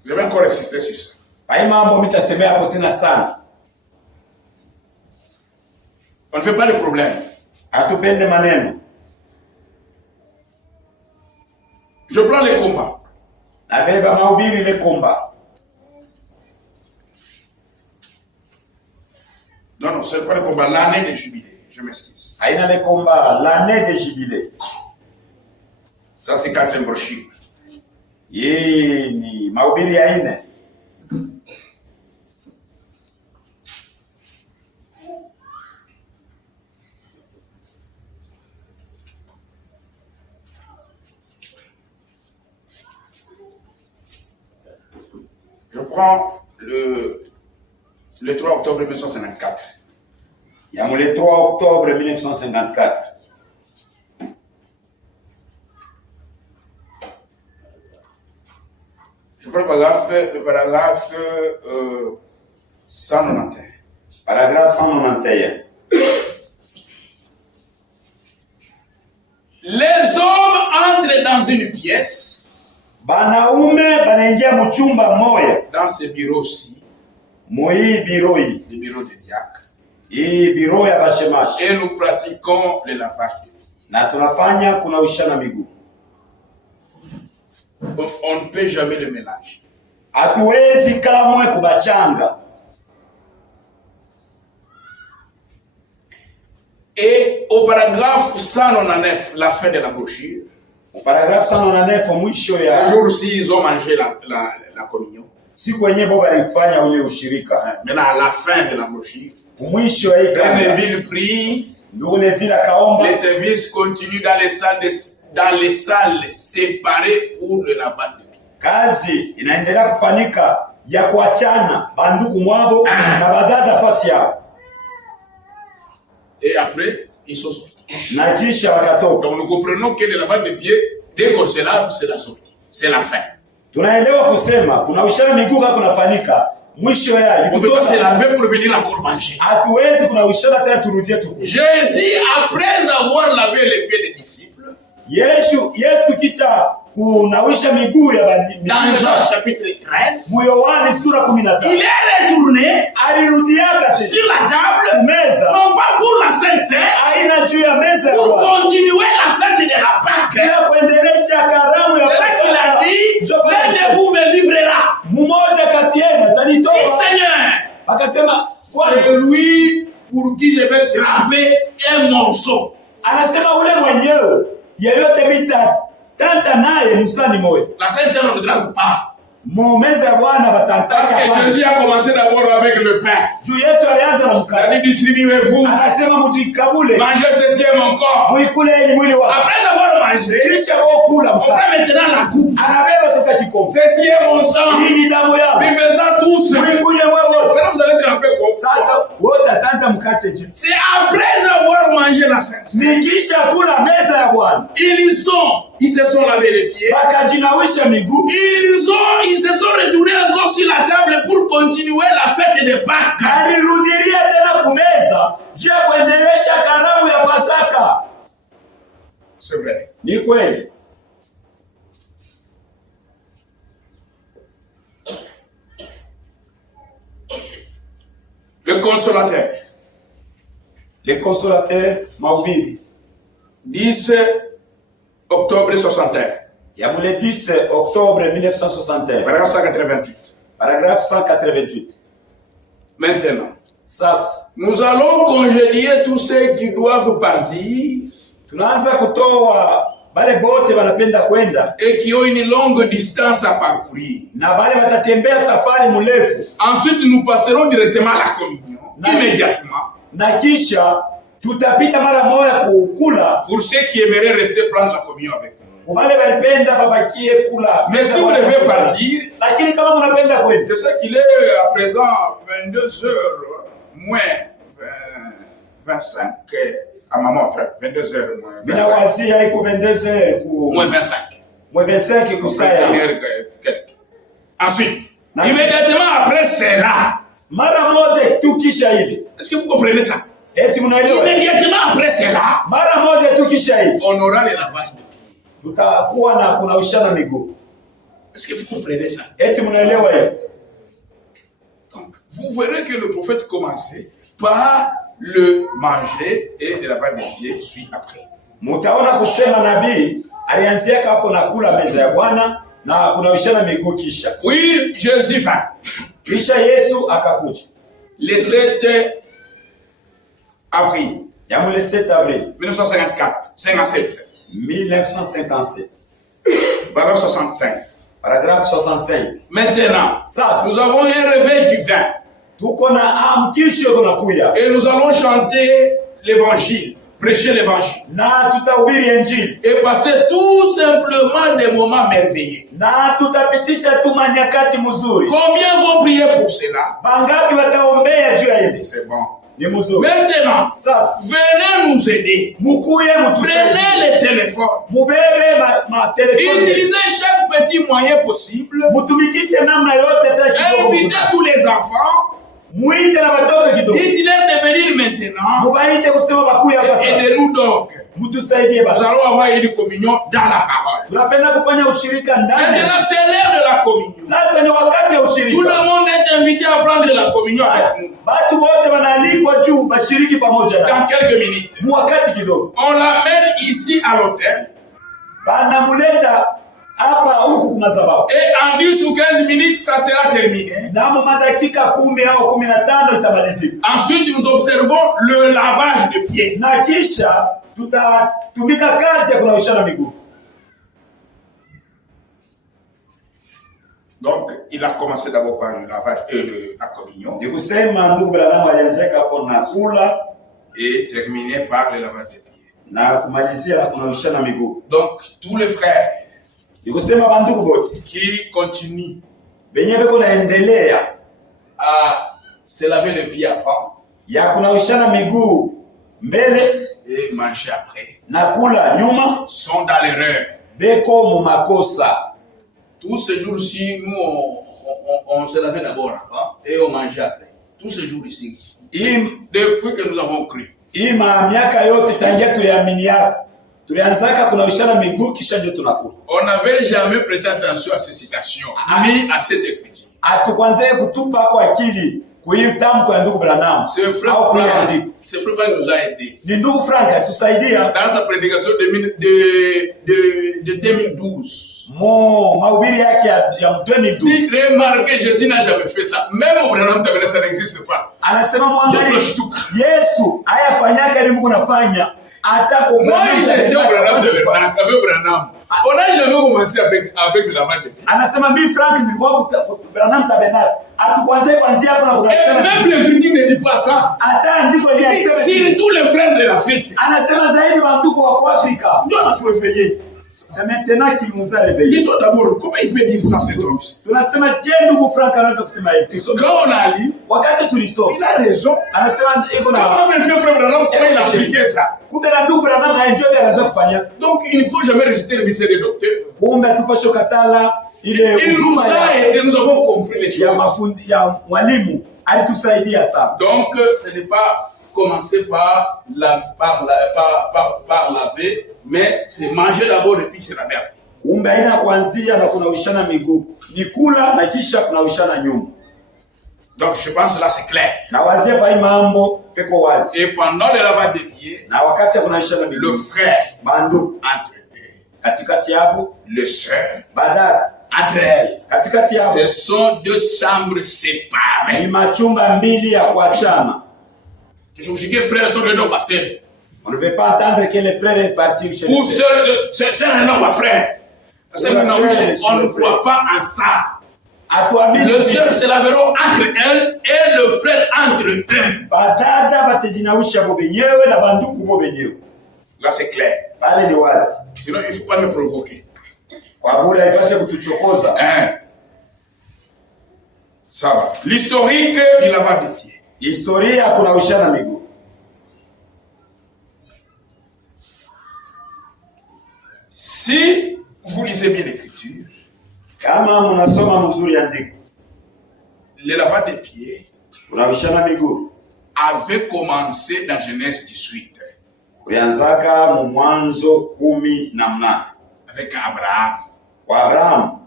Je vais encore insister sur ça. Hai mambo mitasemea hapo tena sana. On ne fait pas de problème. Hatupende maneno. Je prends les combats. Nabeba mahubiri le komba. Non, c'est pas le combat, l'année de jubilé. Je m'excuse. Haina le komba, l'année de jubilé. Ça, c'est 4e brochure. Ni mahubiri ya ine. Je prends le 3 octobre 1954. Il y a le 3 octobre 1954. Je prends le paragraphe 191. Paragraphe 191. Les hommes entrent dans une pièce. Banaume banaingia mchumba moya. Dans ce bureau-ci. Moi bureau yi. Le bureau de diacre. Et bureau ya bashemashi. Et nous pratiquons le lavage de pieds. Na tunafanya kunawishana miguu. On ne peut jamais le mélanger. Hatuwezi kamwe kubachanga. Et au paragraphe 199, la fin de la brochure. Au paragraphe 199 mwisho ya. Ce jour-ci, ils ont mangé la communion. Siku yenyewe baba alifanya ule ushirika. Maintenant, à la fin de la brochure. Mwisho ya Frère Neville prie. Les services continuent dans les salles séparées pour le lavage de pieds. Kazi inaendelea kufanyika ya kuachana banduku mwabo na badada fasi yao. Et après, ils sont sortis. Na kisha wakatoka. Donc nous comprenons que le lavage de pieds, dès qu'on se lave, c'est la sortie. C'est la fin. Tunaelewa kusema kuna ushana miguu kama kunafanyika. Mwisho yake on peut pas se laver pour venir encore manger. Hatuwezi kuna ushana tena turudie tu. Jésus, après avoir lavé les pieds des disciples, Yesu kisha kunawisha miguu ya dans Jean chapitre 13, Yohana sura 15, il est retourné alirudiaka sur la table, meza, non pas pour la Sainte Seine, aina juu ya meza, pour continuer la fête de la Pâque. ya kuendelesha karamu ya Pasaka. C'est là qu'il a dit, l'un de vous me livrera. Mmoja kati yenu atanitoa. Seigneur, akasema c'est lui pour qui je vais tremper un morceau. Anasema ule mwenyewe yeyote tanta naye musani moyo. La Sainte Seine ne drape pas. Meza ya Bwana batantaka. Parce que Jésus a commencé d'abord avec le pain. Juu Yesu alianza na mkate. Il a dit distribuez-vous. Anasema mjikabule. Mangez ceci est mon corps. Muikule ni mwili wako. Après avoir mangé, kisha kula mkate. On prend maintenant la coupe. Anabeba sasa kikombe. Ceci est mon sang. Hii ni damu yangu. Buvez-en tous. Muikunywe wote. Maintenant vous allez tremper comme ça. Sasa wote atanta mkate je. C'est après avoir mangé la Sainte. Ni kisha kula meza ya Bwana. Ils se sont lavé les pieds. Bakajinawisha miguu. Ils se sont retournés encore sur la table pour continuer la fête de Pâques. Alirudilia tena kumeza je kuendelesha karamu ya Pasaka. C'est vrai. Ni kweli. Le consolateur. Le consolateur mahubiri. 10 octobre 61. Ya mule 10 octobre 1961. Paragraphe 188. Paragraphe 188. Maintenant, sasa nous allons congédier tous ceux qui doivent partir. Tunaanza kutoa bale bote wanapenda kwenda et qui ont une longue distance à parcourir. Na bale watatembea safari mrefu. Ensuite nous passerons directement à la communion. Immédiatement. Na kisha tutapita mara moja kukula. Pour ceux qui aimeraient rester prendre la communion avec nous. Kubale walipenda babakie kula. Mais si vous devez partir, lakini kama mnapenda kwenda. Je sais qu'il est à présent 22h moins 25 à ma montre, 22h moins 25. Minawazia iko 22h ku moins 25. Mwe 25 kusaya. Ensuite, immédiatement après cela, mara moja tu kisha hivi. Est-ce que vous comprenez ça? Eti mnaelewa? Immédiatement après cela, mara moja tu kisha hivi. On aura le lavage de pieds. Tutakuwa na kunaushana miguu. Est-ce que vous comprenez ça? Eti mnaelewa hiyo? Donc, vous verrez que le prophète commençait par le manger et le lavage des pieds suit après. Mutaona kusema nabii alianzia hapo na kula meza ya Bwana na kunaushana miguu kisha. Oui, Jésus vint. Kisha Yesu akakuja. Le 7 avril. Yamu le 7 avril 1954. 57. 1957. Paragraphe 65. Paragraphe 65. Maintenant, ça, nous avons un réveil du vin. Et nous allons chanter l'évangile, prêcher l'évangile. Et passer tout simplement des moments merveilleux. Combien vont prier pour cela? C'est bon. Maintenant, venez nous aider. Prenez les téléphones. Utilisez chaque petit moyen possible. Invitez tous les enfants. Dites-leur de venir maintenant. Aidez-nous donc. Nous allons avoir une communion dans la parole. Maintenant, c'est l'heure de la communion. Tout le monde est invité à prendre la communion avec nous. Dans quelques minutes. On l'amène ici à l'hôtel. Et en 10 ou 15 minutes, ça sera terminé. Ensuite, nous observons le lavage de pieds. Donc, il a commencé d'abord par le lavage et la communion. Et terminé par le lavage de pieds. Donc, tous les frères qui continuent à se laver les pieds avant et manger après sont dans l'erreur. Tous ces jours-ci, nous, on se lavait d'abord avant et on mangeait après. Tous ces jours ici. Depuis que nous avons cru. On n'avait jamais prêté attention à ces citations, ni à cette écriture. Ce frère nous a aidés. Dans sa prédication de 2012. Remarquez, Jésus n'a jamais fait ça. Même au Branham, ça n'existe pas. Moi, j'étais au Branham de Branham. On n'a jamais commencé avec le lavage de pieds. Et même l'Écriture ne dit pas ça. C'est tous les frères de l'Afrique. On doit tout réveiller. C'est maintenant qu'il nous a réveillés. Disons d'abord, comment il peut dire ça, cet homme? Quand on a lu, il a raison. Comment il fait frère Branham, comment il a appliqué ça? Donc il ne faut jamais rejeter le ministère des docteurs. Il nous a aidés, nous avons compris les choses. Donc ce n'est pas commencer par laver, mais c'est manger d'abord et puis se laver après. Donc je pense que là c'est clair. Et pendant le lavage des pieds, le frère entre eux, le sœur entre elles. Ce sont deux chambres séparées. Frères sont de ma sœur. On ne veut pas entendre que les frères est parti chez ou c'est un homme à frère. On ne croit pas en ça. Le sœur se laveront entre elles et le frère entre eux. Là c'est clair. Sinon il ne faut pas me provoquer. Hein? Ça va. L'historique du lavage des pieds. Historia kunaushana miguu. Si vous lisez lisez bien l'écriture, kama mnasoma mzuri andiko, le lavage des pieds kunawishana miguu avait commencé dans Genèse 18. kulianzaka mu Mwanzo 18 avec Abraham. kwa Abraham.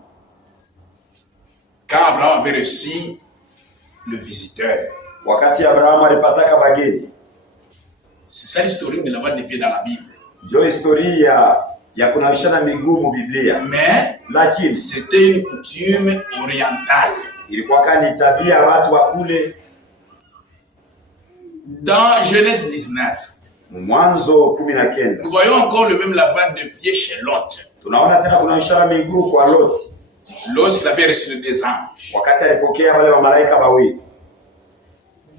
Quand Abraham avait reçu le visiteur. Wakati Abraham alipataka bageni. C'est ça l'historique de lavage des pieds dans la Bible. Ndio historia ya kunawishana miguu mu Biblia. Mais lakini c'était une coutume orientale. Ilikuwa kani tabia ya watu wa kule. Dans Genèse 19, Mwanzo 19, nous voyons encore le même lavage de pieds chez Lot. Tunaona tena kunawishana miguu kwa Lot. Lorsqu'il avait reçu des anges. Wakati alipokea wale wa malaika wawili.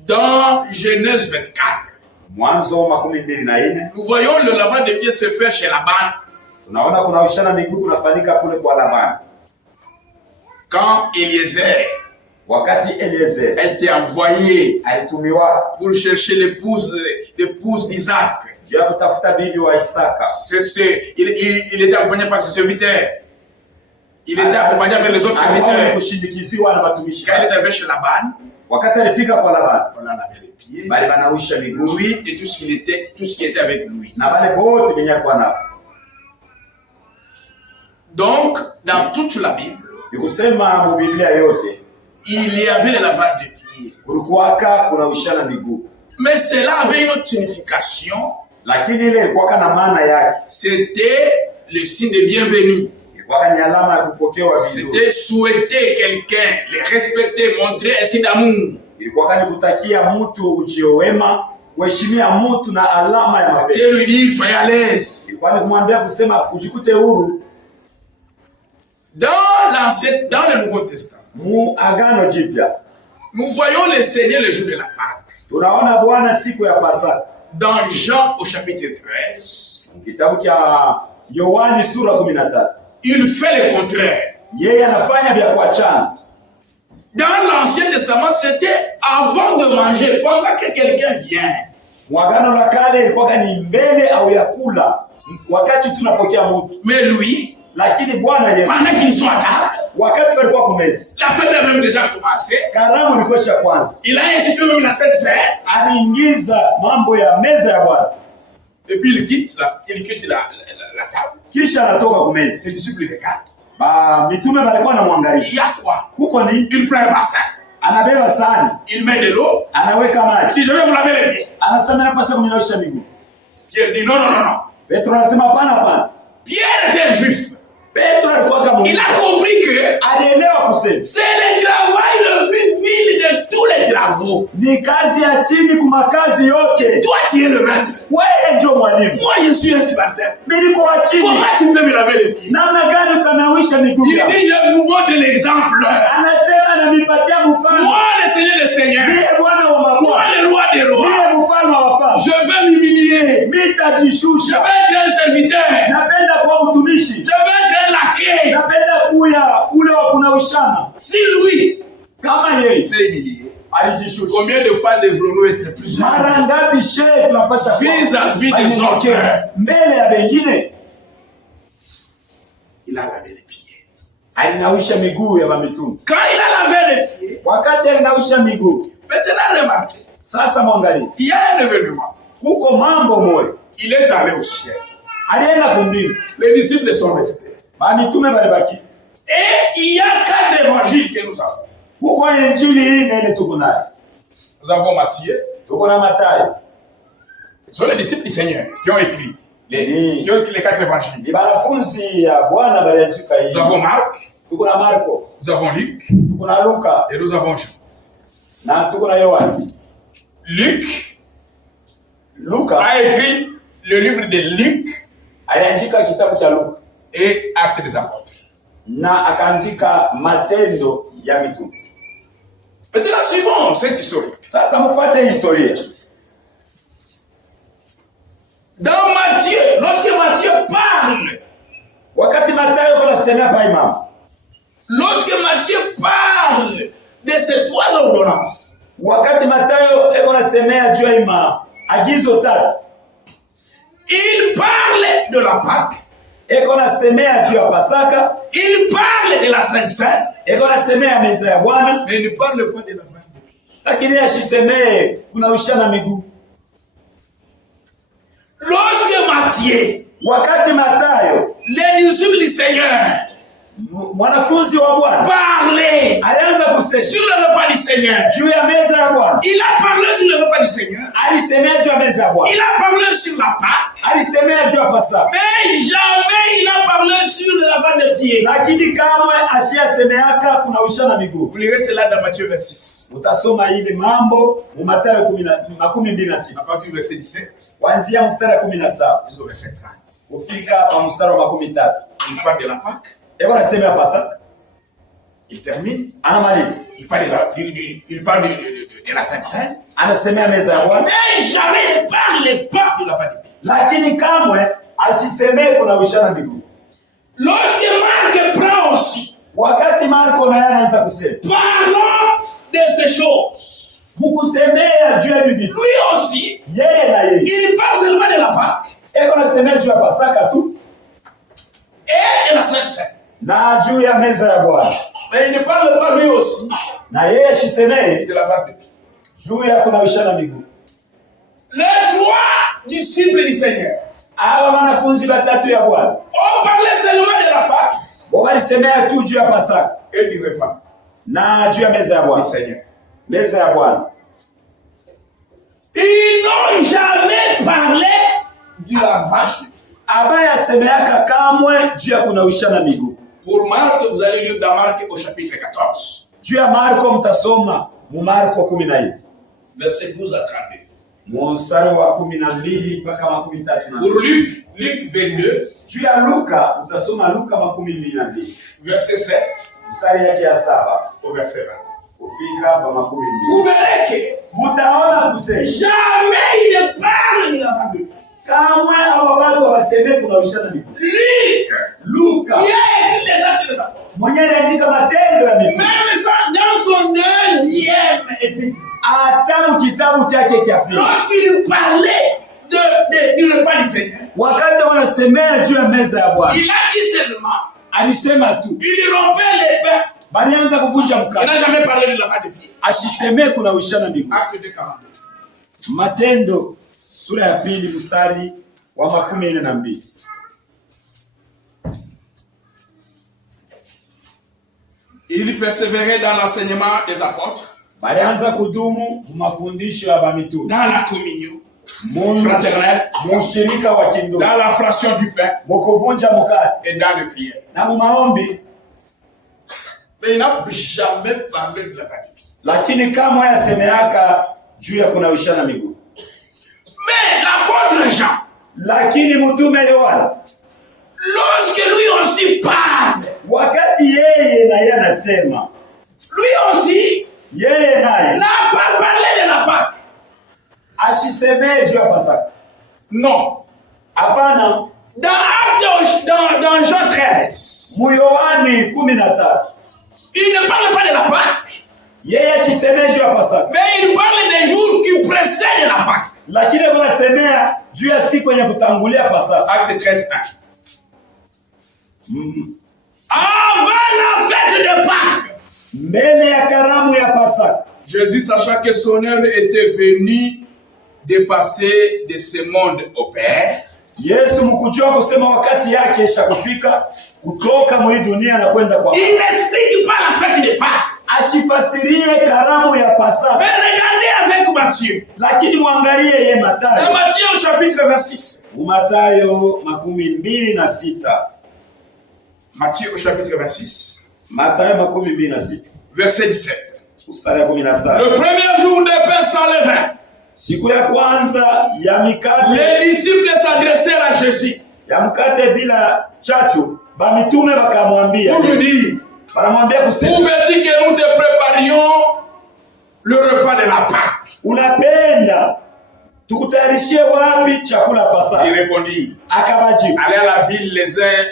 Dans Genèse 24, Mwanzo 24, nous voyons le lavage de pieds se faire chez Laban. Tunaona kunawishana miguu kunafanyika kule kwa Laban. Quand Eliezer, wakati Eliezer était envoyé alitumiwa pour chercher l'épouse d'Isaac. Dieu kutafuta bibi wa Isaka. Il était accompagné par ses serviteurs. Il était accompagné avec les autres serviteurs. Quand il est arrivé chez Laban, wakati alifika kwa Laban, on a lavé les pieds. bali banausha miguu lui et tout ce qui était avec lui. Na wale bote benye kwa nao. Donc, dans toute la Bible, ikusema mu Biblia yote, il y avait le lavage des pieds. Kulikuwaka kunawishana miguu. Mais cela avait une autre signification. Lakini ile ilikuwa na maana yake. C'était le signe de bienvenue. Ilikuwa ni alama ya kupokewa vizuri. C'était souhaiter quelqu'un, les respecter, montrer un signe d'amour. Ilikuwa ni kutakia mtu ujio wema, kuheshimia mtu na alama ya mapenzi. C'était lui dire soyez à l'aise. Ilikuwa ni kumwambia kusema ujikute huru. Dans le Nouveau Testament, mu Agano Jipya, nous voyons le Seigneur le jour de la Pâque. Tunaona Bwana siku ya Pasaka. Dans Jean au chapitre 13, kitabu cha Yohani sura 13, il fait le contraire. Yeye anafanya vya kuachana. Dans l'Ancien Testament, c'était avant de manger, pendant que quelqu'un vient. Mwagano la kale ilikuwa ni mbele au ya kula, wakati tunapokea mtu. Mais lui, lakini Bwana Yesu, pendant qu'ils sont à table, wakati walikuwa kumeza, la fête a même déjà commencé. Karamu ilikuwa ya kwanza. Il a institué même la Sainte Seine. Aliingiza mambo ya meza ya Bwana. Et puis il quitte la table. Kisha anatoka kumeza. Les disciples regardent. Ba mitume walikuwa wanamwangalia. Il y a quoi? Kuko ni il prend un bassin. Anabeba sahani. Il met de l'eau. Anaweka maji. Il dit je vais vous laver les pieds. Anasema napaswa kunaosha miguu. Pierre dit non. Petro anasema hapana. Pierre était un juif. Petro alikuwa kama il a compris que alielewa kusema c'est le travail le plus vil de tous les travaux. Ni kazi ya chini kuma kazi yote. Toi tu es le maître. Wewe ndio mwalimu. Moi je suis un subalterne. Mimi niko wa chini. Comment tu peux me laver les pieds? Namna gani ukanawisha miguu yako? Il dit je vous montre l'exemple. Anasema na nipatia mfano. Moi le Seigneur des seigneurs. Ndiye Bwana wa mabwana. Moi le roi des rois. Ndiye mfalme wa wafalme. Je vais m'humilier. Nitajishusha. Je vais être un serviteur. Napenda kuwa mtumishi. Je vais être un laquais. Napenda kuya ule wa kunawishana. Si lui kama yeye s'est humilié, alijishusha, combien de fois devrons-nous être plus humbles? Mara ngapi shehe tunapasha vis-à-vis des autres mbele ya wengine? Il a lavé les pieds. Alinawisha miguu ya mitume. Quand il a lavé les pieds, wakati alinawisha miguu, maintenant remarquez, sasa mwangalie, il y a un événement. Kuko mambo moja. Il est allé au ciel. Alienda kumbingu. Les disciples sont restés. Mitume balibaki. Et il y a 4 évangiles que nous avons. Kuko injili hii nene tuko nayo. Nous avons Matthieu. Tuko na Mathayo. Ce sont les disciples du Seigneur qui ont écrit les 4 évangiles. Ni banafunzi ya Bwana baliandika hii. Nous avons Marc. Tuko na Marko. Nous avons Luc. Tuko na Luka. Et nous avons Jean. Na tuko na Yohani. Luc a écrit le livre de Luc. Aliandika kitabu cha Luka. Et Actes des Apôtres. Na akaandika matendo ya mitume. Maintenant suivons cette histoire. Sasa mfuate historia. Dans Matthieu, lorsque Matthieu parle, wakati Mathayo anasemea pa imam, lorsque Matthieu parle de ces 3 ordonnances, wakati Mathayo anasemea juu ya agizo tatu, il parle de la Pâque. eko nasemea juu ya Pasaka. Il parle de la Sainte Seine. Eko nasemea meza ya Bwana. Mais il ne parle pas de la vente de pieds. Lakini ashisemee kunawishana miguu. Lorsque Matthieu, wakati Matayo, les disciples du Seigneur, mwanafunzi wa Bwana, parlait alianza kusema sur le repas du Seigneur. juu ya meza ya Bwana. Il a parlé sur le repas du Seigneur. Alisemea juu ya meza ya Bwana. Il a parlé sur la Pâque. Alisemea juu ya Pasaka. Mais jamais il a parlé sur le lavage des pieds. Lakini kamwe ashiasemeaka kunawishana miguu. Vous lirez cela dans Matthieu 26. Utasoma ile mambo mu Mathayo 26. À partir du verset 17. Kuanzia mstari wa 17 jusqu'au verset 30. kufika pa mstari wa 13. Il parle de la Pâque. Eko nasema ya Pasaka. Il termine. Anamaliza. Il parle de la Sainte Seine. Anasemea meza ya Bwana. Mais jamais ne parle pas de la lavage des pieds. Lakini kamwe asisemee kunawishana miguu. Lorsque Marc prend aussi, wakati Marko naye anaanza kusema, parlons de ces choses. Mukusemea juu ya Biblia. Lui aussi, yeye na yeye, il parle seulement de la Pâque. Eko nasemea juu ya Pasaka tu. Et de la Sainte Seine. Na juu ya meza ya Bwana. Mais il ne parle pas lui aussi na yeye shisemee de la lavage des pieds. juu ya kunawishana miguu. Les trois disciples du Seigneur Aba wanafunzi batatu ya Bwana ont parlé seulement de la Pâque walisemea tu juu ya Pasaka et du repas na juu ya meza ya du Bwana. Seigneur. Meza ya Bwana. Ils n'ont jamais parlé du lavage des pieds. Abaya semeaka kamwe juu ya kunawishana miguu. Pour Marc, vous allez lire dans Marc au chapitre 14. Juu ya Marko mtasoma mu Marko 14. Verset 12 à 32. Mstari wa 12 mpaka 13. Pour Luc 22. Juu ya Luka utasoma Luka 12. Verset 7. Mstari yake ya 7 au verset 20. kufika pa 12. Vous verrez que mutaona kusema jamais il ne parle de la lavage des pieds. kamwe aba watu wasemee kunawishana miguu. Luka qui a écrit les actes des apôtres, mwenyewe aliandika matendo ya mitume. même ça dans son deuxième épître, hata mu kitabu chake cha pili, lorsqu'il parlait du repas du Seigneur, wakati wanasemea juu ya meza ya Bwana, il a dit seulement, alisema tu, il rompait les pains. balianza kuvunja Il mkate. n'a jamais parlé de lavage des pieds. Asisemee kunawishana miguu. Acte de 42. Matendo sura ya pili mstari wa 42. Il persévérait dans l'enseignement des apôtres, Balianza kudumu mafundisho ya mitume, dans la communion fraternelle, mushirika wa kindugu, dans la fraction du pain mukuvunja mkate et dans les prières. na mu maombi. Mais il n'a jamais parlé de lavage des pieds. Lakini kama yasemeaka juu ya kunawishana miguu. Mais l'apôtre Jean, Lakini mtume Yohana, lorsque lui aussi parle, wakati yeye na yeye anasema, lui aussi yeye naye n'a pas parlé de la Pâque. asisemee juu ya Pasaka. Non. Hapana. Dans Jean 13, Mu Yohani 13, il ne parle pas de la Pâque, yeye asisemee juu ya Pasaka. mais il parle des jours qui précèdent la Pâque. Lakini kunasemea juu ya siku yenye kutangulia Pasaka. Acte 13, 1. Avant la fête de Pâques, mbele ya karamu ya Pasaka, Jésus, sachant que son heure était venue de passer de ce monde au Père, Yesu mkujua kusema wakati yake isha kufika kutoka mwa dunia na kwenda kwa. il n'explique pas la fête de Pâques. Asifasirie karamu ya Pasaka. Mais regardez avec Matthieu. Lakini muangalie ye Mathayo. Dans Matthieu au chapitre 26. Mathayo 26. Matthieu au chapitre 26. Mathayo 26. Verset 17. Mstari wa 17. Le premier jour des pains sans levain, siku ya kwanza ya mikate, les disciples s'adressèrent à Jésus ya mkate bila chachu, ba mitume bakamwambia, pour lui dire, wanamwambia kusema, où veux-tu que nous te préparions le repas de la Pâque? unapenda tukutayarishie wapi chakula Pasaka? Il répondit, Akabajibu, allez à la ville les uns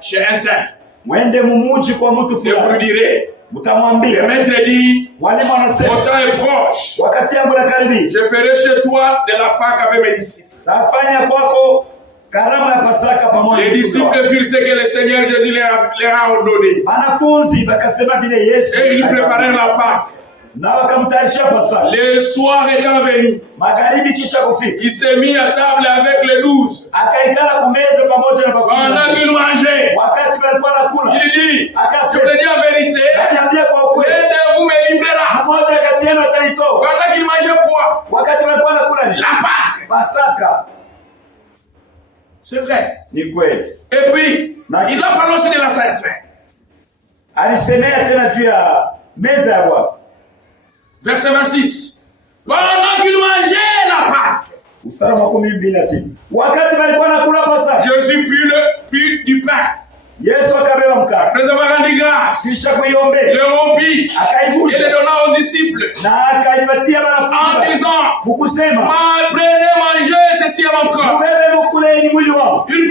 chez un tel, mwende mumuji kwa mtu et vous fulani, lui direz, mtamwambia, le maître dit, walimu wanasema, mon temps est proche, wakati yangu na karibia, je ferai chez toi de la Pâque avec mes disciples. tafanya kwako Karamu ya Pasaka pamoja. Les disciples firent ce que le Seigneur Jésus leur a ordonné. Wanafunzi bakasema vile Yesu. Et ils préparèrent la Pâque. Na wakamtayarisha Pasaka. Le soir étant venu, magharibi kisha kufika, il s'est mis à table avec les 12. Akaikala kumeza pamoja na bakuli. Pendant qu'il mangeait, wakati walikuwa nakula, il dit, akasema, je le dis en vérité, niambia kwa ukweli, l'un de vous me livrera. mmoja kati yenu atanitoa. Pendant qu'il mangeait quoi? Wakati walikuwa nakula ni la Pâque. Pasaka. C'est vrai. Ni kweli. Et puis, il a parlé aussi de la Sainte Seine. Alisemea tena juu ya meza ya Bwana. Verset 26. Pendant qu'il mangeait la Pâque, mstari wa 12, wakati walikuwa nakula Pasaka, Jésus prit du pain. Yesu akabeba mkate. Après avoir rendu grâce, kisha kuiombe, le rompit akaivunja et le donna aux disciples. Na akaipatia wanafunzi. En disant, mkusema, prenez, mangez, ceci est mon corps. Mbebe mkule ni mwili wangu. Il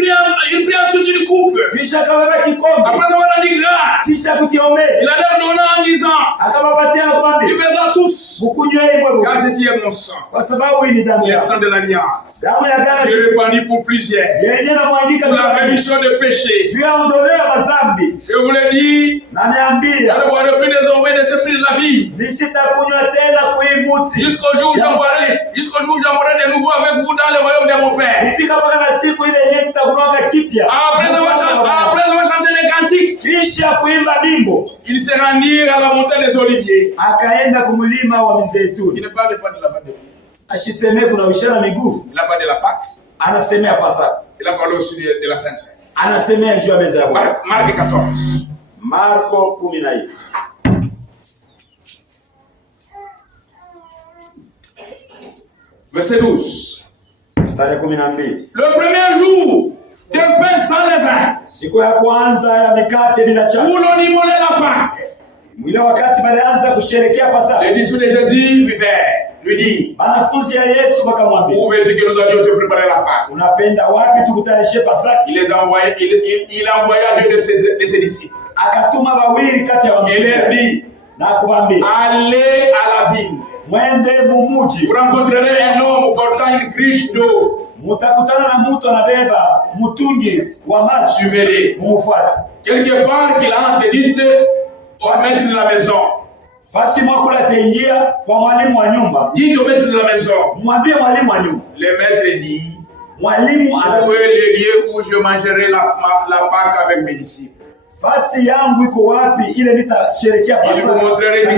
prit ensuite une coupe. Kisha akabeba kikombe. Après avoir rendu grâce, kisha kukiombe, il a leur donné en disant, akawapatia na kumwambia, buvez-en tous, mkunywe mwe, car ceci est mon sang, kwa sababu hii ni damu le yangu, sang de l'alliance, damu ya agano, qui est répandu pour plusieurs, yenye na mwangika pour la rémission de péchés. juu ya ondoleo la dhambi. Je vous l'ai dit, na niambia, je ne boirai plus désormais de ce fruit de la vie, nisitakunywa tena kuimuti, jusqu'au jour où j'en de nouveau avec vous dans le royaume de mon Père. Nifika mpaka na siku ile yenye tutakunoka kipya. Après avoir chanté les cantiques, kisha kuimba bimbo, il se rendit à la montagne des Oliviers. Akaenda kumlima wa Mizeituni. Il ne parle pas de la Pâque. Ashisemee kuna ushana miguu. Il a parlé de la Pâque. Anasemea Pasaka. Il a parlé aussi de la Sainte Seine. Anasemea juu ya meza ya Bwana. Marc 14. Marko 14. Verset 12. Mstari 12. Le premier jour de pain sans levain, siku ya kwanza ya mikate bila chachu, où l'on immolait la Pâque, mwile wakati walianza kusherehekea Pasaka, les disciples de Jésus lui dit, wanafunzi ya Yesu wakamwambia, où veux-tu que nous allions te préparer la Pâque? Unapenda wapi tukutayarishe Pasaka? Il les a envoyés, il a envoyé deux de ses disciples. Akatuma wawili kati ya wanafunzi. Il leur dit, na kumwambia, allez à la ville. Mwende mumuji. Vous rencontrerez un homme portant une cruche d'eau. Mutakutana na mtu anabeba mtungi wa maji. Suivez-les. Mumufuate. Quelque part qu'il a interdit au maître de la maison. Fasi mwakula tengia kwa mwalimu wa nyumba. Dites au maître de la maison. Mwambie mwalimu wa nyumba. Le maître dit, mwalimu anasema, où est le lieu où je mangerai la Pâque avec mes disciples? Fasi yangu iko wapi ile nitasherehekea Pasaka? Il vous montrerait une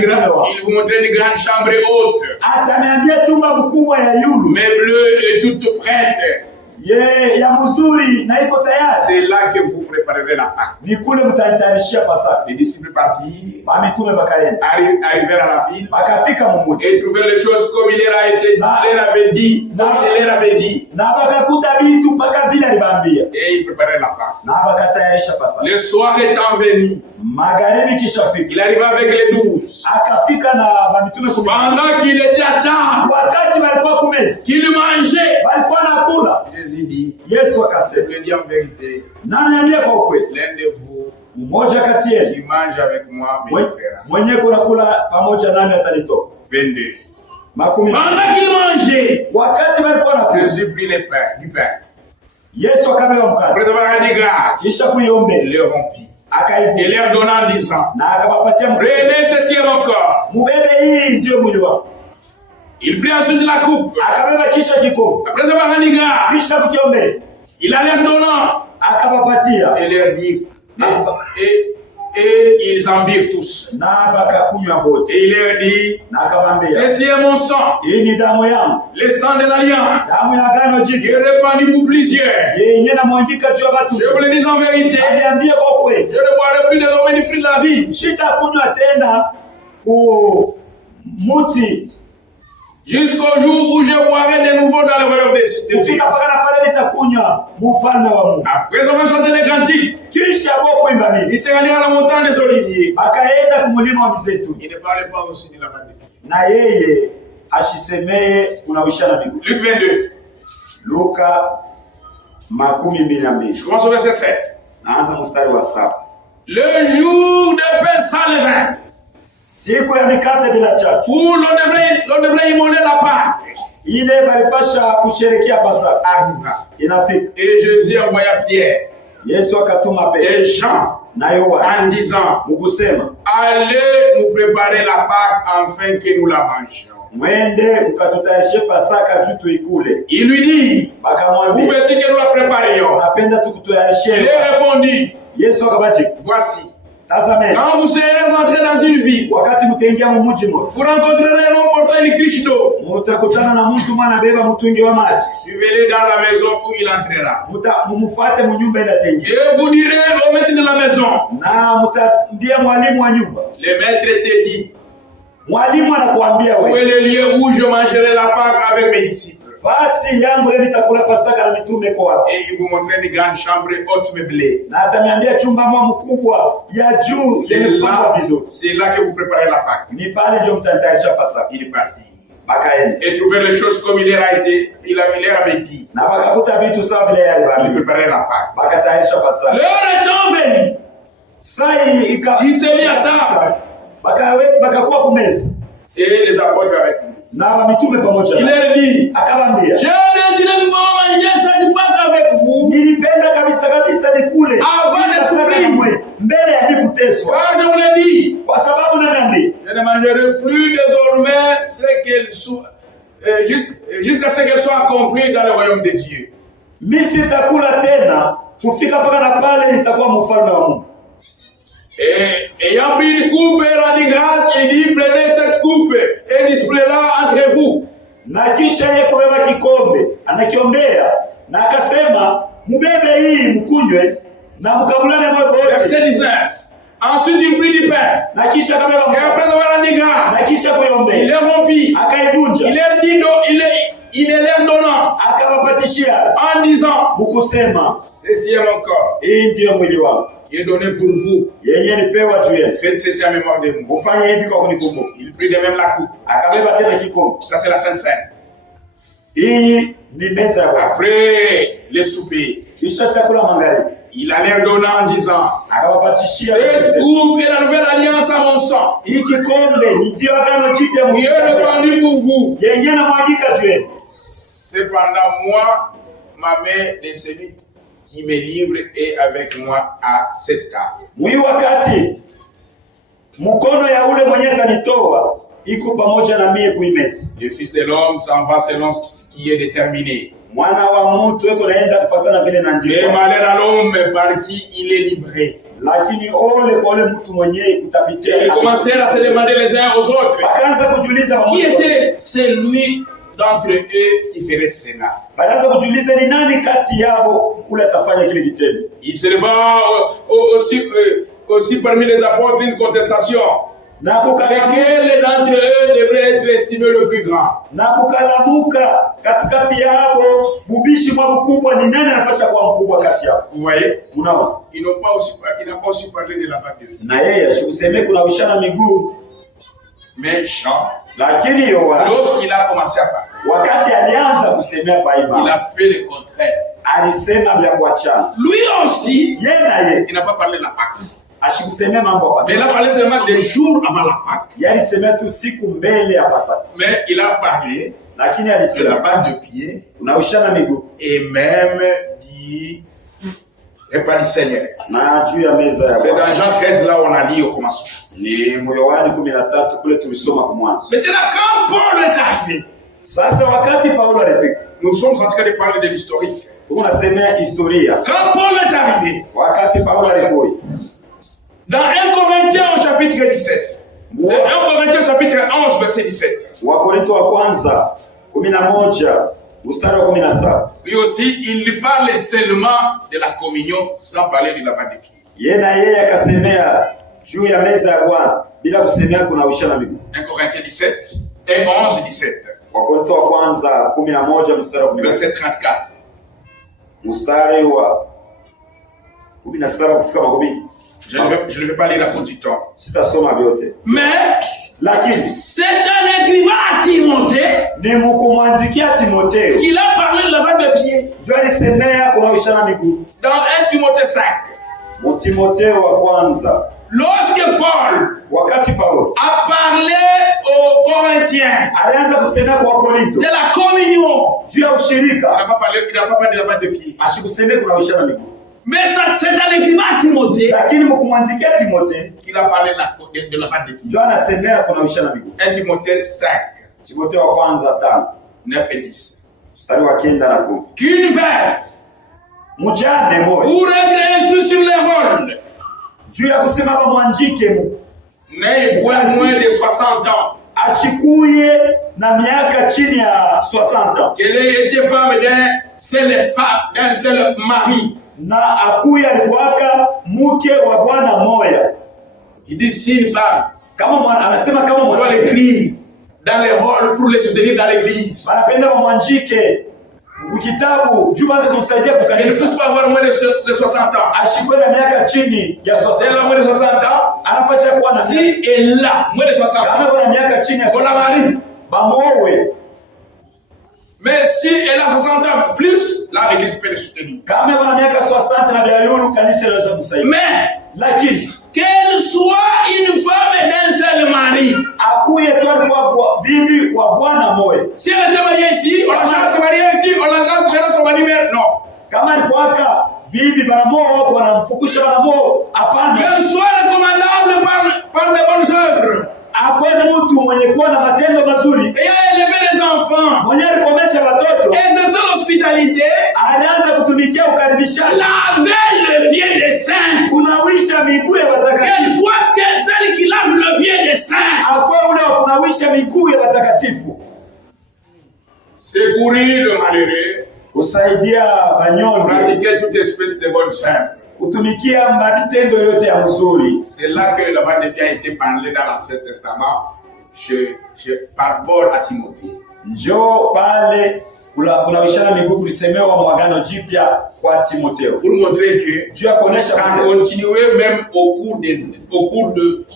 grande chambre haute. Ataniambia chumba mkubwa ya yulu. Mais bleue et toute prête. Ya mzuri na iko tayari. C'est là que vous préparerez la Pâque. Ni kule mtatayarishia Pasaka. Les disciples partirent. Mitume bakaenda. Arrivèrent à la ville. Bakafika mumuji. Et trouvèrent les choses comme il leur avait dit. Il leur avait dit. Na bakakuta vitu mpaka vile alibambia. Et ils préparèrent la Pâque. Na bakatayarisha Pasaka. Le soir étant venu, magharibi kishafika, il arriva avec les 12. Akafika na mitume 10. Pendant qu'il était à table, wakati walikuwa kumeza, qu'il mangeait, walikuwa nakula, Jésus dit, Yesu akasema, je le dis en vérité, niambia kwa ukweli, l'un de vous mmoja kati yenu qui mange avec moi me livrera. Mwenye kunakula pamoja nami atanitoa. 22. Pendant qu'il mangeait, wakati walikuwa nakula, Jésus prit du pain. Yesu akabeba mkate. Après avoir rendu grâce, kisha kuiombe, il le rompit. Et leur donna en disant, prenez ceci est mon corps. Il prit ensuite la coupe. Après avoir rendu grâce, il a leur donnant. Et leur dit, et ils en birent tous. Et il leur dit, ceci est mon sang, le sang de l'alliance, qui est répandu pour plusieurs. Je vous le dis en vérité, je ne boirai plus désormais du fruit de la vie, jusqu'au jour où je boirai de nouveau dans le royaume des cieux. Après avoir chanté les cantiques, il s'est rendu à la montagne des Oliviers. Il ne parlait pas aussi de la pandémie. Luc 22. Je commence au verset 7. Le jour de pain sans levain, siku ya mikate bila chachu, où l'on devrait immoler la Pâque, ile balipasha kusherekea Pasaka arriva. inafika. Et Jésus envoya Pierre Yesu akatuma Petro et Jean na Yohana en disant, mkusema, allez nous préparer la Pâque afin que nous la mangions. mwende mkatutayarishe Pasaka juu tuikule. Il lui dit, vous Bakamwambia, voulez que nous la préparions? napenda tukutayarishie. Il lui répondit, Yesu akabajibu, voici, tazameni, quand vous serez entrés dans une ville, wakati mtaingia mumuji mmoja, vous rencontrerez un homme portant une cruche d'eau. mutakutana na mtu mwana beba mtungi wa maji. Suivez-le dans la maison où il entrera. Mumufuate munyumba ile ataingia. Et vous direz au maître de la maison, Na mutambia mwalimu wa nyumba. le maître te dit, Mwalimu anakuambia où est wewe, le lieu où je mangerai la Pâque avec mes disciples? basi yangu leo nitakula Pasaka na mitume kwa wapi? Et il vous montrait une grande chambre haute meublée. Na ataniambia chumba mwa mkubwa ya juu yenye kupangwa vizuri. C'est là que vous préparez la Pâque. Ni pale ndio mtatayarisha Pasaka. Il est parti. Bakaenda. Et trouver les choses comme il leur avait dit. Na bakakuta vitu sawa vile Il yalibali. préparait la Pâque. Bakatayarisha Pasaka. L'heure étant venue, Sai il s'est mis à table. Bakakuwa kumeza. Et les apôtres avec lui. Na wa mitume pamoja. Il leur dit, Akawaambia, j'ai désiré pouvoir manger cette Pâque avec vous. nilipenda kabisa nikule Avant de souffrir. mbele ya kuteswa. Car je vous l'ai dit, Kwa sababu nani? je ne mangerai plus désormais jusqu'à ce qu'elle soit accomplie dans le royaume de Dieu. Mimi sitakula tena kufika mpaka na pale nitakuwa mfalme wa Mungu. Et ayant pris une coupe et rendu grâce, il dit, prenez cette coupe et displayez-la entre vous. Na kisha yeye kubeba kikombe, anakiombea na akasema, mbebe hii mkunywe na mkabulane moyo wote. Verset 19. Ensuite, il prit du pain. Na kisha akabeba Et après avoir rendu na grâce, kisha il kuiombea. les rompit. Akaivunja. Il leur dit, il les leur donnant, Akawapatishia en disant, mkusema, ceci est mon corps, hii ndiyo mwili wangu. il est donné pour vous. Yenye nipewa juu yenu. Faites ceci en mémoire de moi. Ufanye hivi kwa kunikumbuka. Il prit de même la coupe. Akabeba tena kikombe. Ça, c'est la Sainte Seine. Hii ni meza ya Bwana. Après le souper, Kisha chakula magharibi. il a leur donné en disant, Akawapatishia cette coupe est la nouvelle alliance à mon sang. hii kikombe ni ndio agano jipya Il est répandu pour vous. yenye namwagika juu yenu. Cependant, moi, ma main de celui qui me livre est avec moi à cette table. Mwi wakati mkono ya ule mwenye atanitoa iko pamoja na mie kuimeza. Le Fils de l'homme s'en va selon ce qui est déterminé. Mwana wa mtu eko naenda kufuatana vile na Et njia. malheur à l'homme par qui il est livré. Lakini ole kwa ule mtu mwenye Et kutapitia. ils commencèrent à se demander les uns aux autres, Akaanza kujiuliza qui pamoja. était celui d'entre eux qui ferait cela. Banaanza kujiuliza ni nani kati yao ule atafanya kile kitendo. Il se leva aussi parmi les apôtres une contestation. Na kukalamuka, Lequel d'entre eux devrait être estimé le plus grand? na kukalamuka katikati yao bubishi mwa mkubwa ni nani anapasha kuwa mkubwa kati yao. Vous voyez? Unaona? Il n'a pas aussi parlé de la Pâque de Dieu. Na yeye asikusemee kuna ushana miguu, Mais Jean, lakini Yohana lorsqu'il a commencé à parler, wakati alianza kusemea il paima a fait le contraire. alisema vya kuachana. Lui aussi, Yeye na yeye il n'a pas parlé de la Pâque. asikusemea mambo ya Mais il a Pasaka. parlé seulement des jours avant la Pâque. Yeye alisema tu siku mbele ya Pasaka. Mais il a parlé Lakini de la alisema Pâque de pied kuna ushana miguu et même du repas du Seigneur. na juu ya meza ya C'est Bwana. dans Jean 13 là où on a lu au commencement. Ni Yohana 13 kule tulisoma kwa mwanzo. Maintenant, quand Paul est arrivé, Sasa wakati Paulo alifika, nous sommes en train de parler de l'historique. tunasema historia. Quand Paul est arrivé, Wakati Paulo alikuwa dans 1 Corinthiens au chapitre 17, 1 Corinthiens au chapitre 11, verset 17, Wakorintho wa kwanza 11 mstari wa 17. lui aussi, il parle seulement de la communion sans parler du lavage des pieds. Yeye akasemea juu ya meza ya Bwana bila kusemea kuna ushana miguu. 1 Corinthiens 17 et 11, 17, Wakorintho wa kwanza 11 mstari wa 17. verset 34. Mstari wa 17 kufika makumi. Je ne vais pas lire à cause du temps. Sitasoma vyote. Mais Lakini c'est un écrivain à Timothée ni mkumwandikia Timotheo. qu'il a parlé de lavage des pieds. Juu alisemea kuna ushana miguu. Dans 1 Timothée 5, Timotheo wa kwanza Lorsque Paul wakati Paulo a parlé aux Corinthiens alianza kusema kwa Korinto de la communion, juu ya ushirika, il n'a pas parlé de la lavage de pieds. asikusemea kuna ushana miguu. Mais ça, c'est un écrivain à Timothée Lakini mkumwandikia Timothée qu'il a parlé de la lavage de pieds. ndio anasemea kuna ushana miguu. 1 Timothée 5, Timothée wa kwanza 5 9 et 10. mstari wa 9 na 10. Qu'une veuve Mjane moja ou être instruit sur les rôles juu ya kusema bamwanjike n'ait point moins de 60 ans, ashikuye na miaka chini ya 60 ans, qu'elle ait été femme d'un seul mari. na akuye alikuwaka mke wa bwana moya. Il dit si une femme Kama anasema kama on doit mwana l'écrire dans les rôles pour les soutenir dans l'église. anapenda bamwanjike kitabu juu baze kumsaidia Elle ne kukanisa, peut pas avoir moins de 60 ans. ashikuwe na miaka chini ya Si elle 60 a moins de 60 ans, anapasha kuwa na miaka, si elle a moins de 60 kama ans, kuna miaka chini ya on la 60 marie. bamowe. Mais si elle a 60 ans plus, là l'église peut les soutenir. Kama kuna miaka 60 na biayulu kanisa inaweza kumsaidia, Mais lakini qu'elle soit une femme d'un seul mari. akuye tu alikuwa bibi wa bwana moya. Si elle était mariée ici, on a se marier ici, on a se marier mais non. Kama alikuwaka bibi banamoa wako wanamfukusha banamoa, hapana. Qu'elle soit recommandable par les bonnes œuvres. Akwe mtu mwenye kuwa na matendo mazuri, Et a élevé des enfants. mwenye alikomesha watoto, Exercer l'hospitalité. alianza kutumikia ukaribishaji, Laver le pied des saints. kunawisha miguu ya Qu'elle watakatifu. soit celle qui lave le pied des saints. Akwe ule wa kunawisha miguu ya watakatifu, Secourir le malheureux. kusaidia banyonge, Pratiquer toute espèce de bonnes œuvres. kutumikia matendo yote ya mzuri. C'est là que le lavage des pieds a été parlé dans l'Ancien Testament par Paul à Timothée. Njoo pale kunawishana miguu kulisemewa mwagano jipya kwa Timotheo, Pour montrer que juu ya kuonesha ça a continué même au cours de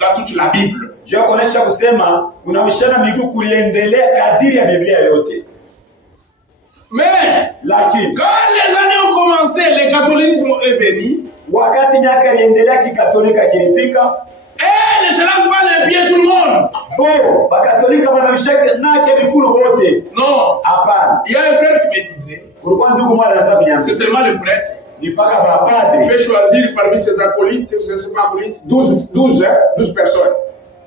dans toute la Bible. juu ya kuonesha kusema kunawishana miguu kuliendelea kadiri ya Biblia yote. Mais Lakini quand les années ont commencé, le catholicisme est venu. wakati miaka iliendelea kikatolika kilifika, Et ne se lave pas les pieds tout le monde. bo bakatolika banawishaka nake mikulu bote. Non. Hapana, Il y a un frère qui me disait, kulikuwa ndugu mmoja anasema c'est kunyambi seulement le prêtre. ni paka Il bapadri peut choisir parmi ses acolytes, ses acolytes, 12 personnes.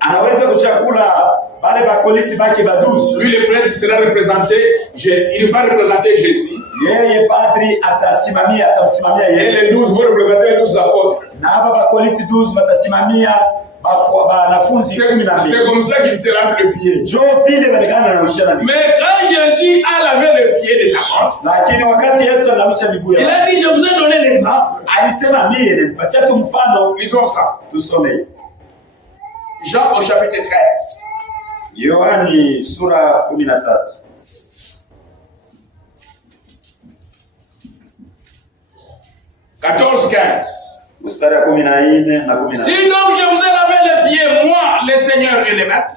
anaweza kuchakula bale bakoliti bake badusu. Lui, le prêtre sera représenté, il va représenter Jésus. Yeye padri atamsimamia Et Yesu, les 12 vont représenter les 12 apôtres. na hapa bakoliti 12 batasimamia banafunzi 12. C'est comme ça qu'il se lave le pied. Jo vile baligana na ushana miguu. Mais quand Jésus a lavé le pied des apôtres, Lakini wakati Yesu anawisha miguu il yao, a dit, je vous ai donné l'exemple. alisema mie nipatia tu mfano. Lisons ça. Tusome Jean au chapitre 13. Yohani sura 13. Mstari wa 14 na 15. Si donc je vous ai lavé les pieds, moi, le Seigneur et le Maître,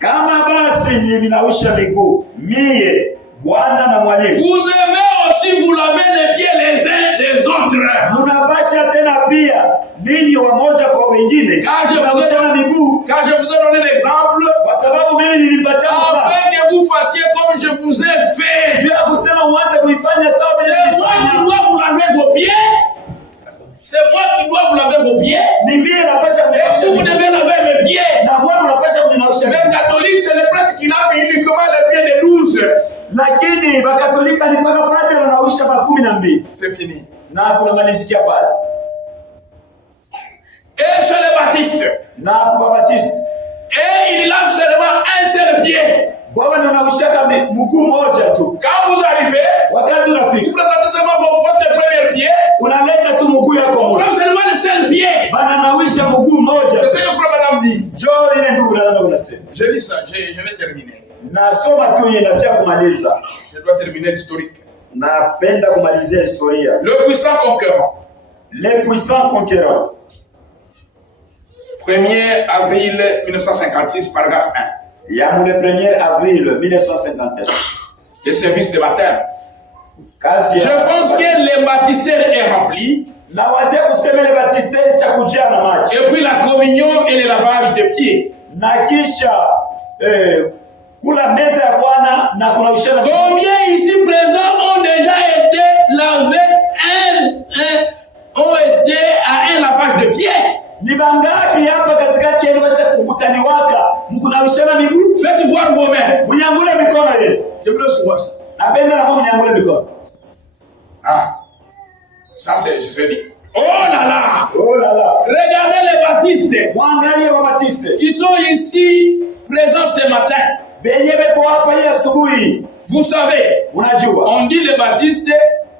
Kama basi niminawisha miguu mie Bwana na mwalimu, vous devez aussi vous laver les pieds les uns les autres. munapasha tena pia ninyi wamoja kwa wengine kunawishana miguu, Car je vous ai donné l'exemple, kwa sababu mimi nilipatia mfano afin que vous fassiez comme je vous ai fait. juu ya kusema mwanze kuifanya sawa vile C'est moi qui nilifanya. dois vous laver vos pieds. C'est moi qui dois vous laver vos pieds. Ni mie napasha Et kuninawisha vous, vous miguu, devez laver mes pieds. na Bwana unapasha kuninawisha miguu. Les catholiques, c'est le prêtre qui lave uniquement les pieds des 12. Lakini bakatolika ni mpaka padri wanawisha 12 C'est fini. na kuna malizikia pale, Et chez les baptistes, na kwa Baptiste et il lave seulement un seul pied. Bwana anawishaka mguu moja tu. Quand vous arrivez, Wakati vous unafika présentez seulement votre premier pied. unaleta tu mguu yako On moja, lave seulement le seul pied. bananawisha mguu moja. C'est ce que Frère Madame dit. Njoo ile ndugu na unasema, Je dis ça, je vais terminer. nasoma tu yeye nafia kumaliza, Je dois terminer l'historique. napenda kumalizia historia. Le puissant conquérant. Les puissants conquérants. 1er avril 1956, paragraphe 1. Ya le 1er avril 1951. Le service de baptême. Kazi Je ya pense que le baptistère est rempli. Na wazee kusema ile baptiste ilishakuja na maji. Et puis la communion et le lavage de pieds. Na kisha kula meza ya Bwana na kunawishana. Combien ici présents ont déjà été lavés ont été à un lavage de pieds? Ni bangapi hapa katikati yenu washakukutaniwaka mkunawishana miguu? Faites voir vos mains. Mnyangule mikono yenu. Je veux voir ça. Napenda na mimi mnyangule mikono. Ah. Ça c'est je dis. Oh là là. Oh là là. Regardez les baptistes. Mwangalie les baptistes qui sont ici présents ce matin. Benye beko hapa hii asubuhi. Vous savez, unajua on dit les baptistes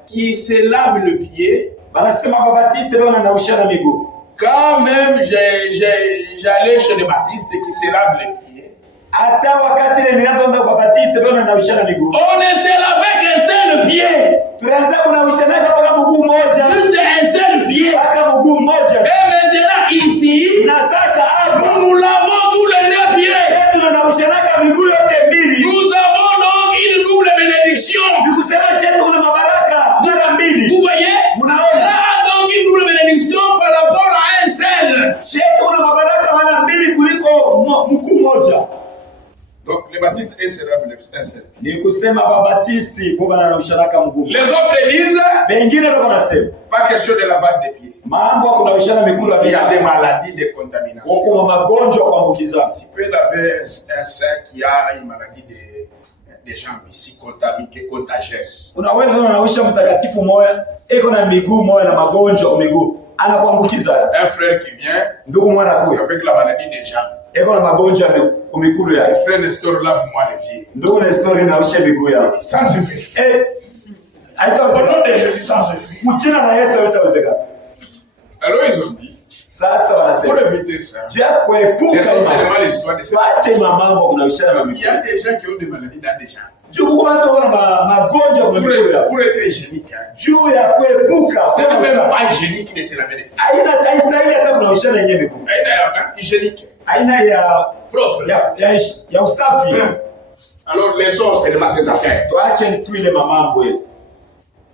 qui se lavent le pied. Banasema baptistes bwana wanaushana miguu. Quand même j'allais chez les baptistes qui se lavent les pieds. Hata wakati ile nilianza kwa baptiste bwana wanaushana miguu. On ne se lave qu'un seul pied. Tunaanza kunaushana kwa mguu mmoja. Juste un seul pied. Mpaka mguu mmoja. Et maintenant ici, na sasa hapa nous lavons tous les deux pieds. Tunaushana miguu yote mbili. Nous avons donc une double bénédiction. Nikusema shetu kuna mabaraka mara mbili. Vous voyez? Là donc une double bénédiction par rapport à un seul. Shetu kuna mabaraka mara mbili kuliko mguu mmoja. Donc les baptistes et se lavent un seul. Nikusema babatisti kwa wanaushana mguu. Les autres disent wengine wako nasema pas question de lavage des pieds. Mambo kunaushana miguu il y a des maladies de contamination. Kwa magonjwa kuambukiza. Tu peux laver un saint qui a une maladie des jambes ici contagieuse. Unaweza unawisha mtakatifu moya eko na miguu moya na magonjwa kwa miguu anakuambukiza. Un frère qui vient ndugu mwana kule avec la maladie des jambes eko na magonjwa kwa miguu yake. Frère Nestor, lave-moi les pieds. Ndugu Nestor nawisha miguu yake. Sans effet. Au nom de Jésus sans effet. Mchina na Yesu haitawezekana. Alors ils ont dit sasa wanasema pour éviter ça. Dieu kuepuka seulement les histoires de ça. Mambo kunaushana parce qu'il y a des gens qui ont des maladies dans des gens. Pour être hygiénique. Juu ya kuepuka. C'est même pas hygiénique de se laver. Aina haistahili hata kunaushana yenyewe miguu. Aina ya hygiénique. Aina ya propre. Ya usafi. Alors laissons seulement cette affaire. Tuache tu ile mamambo ile.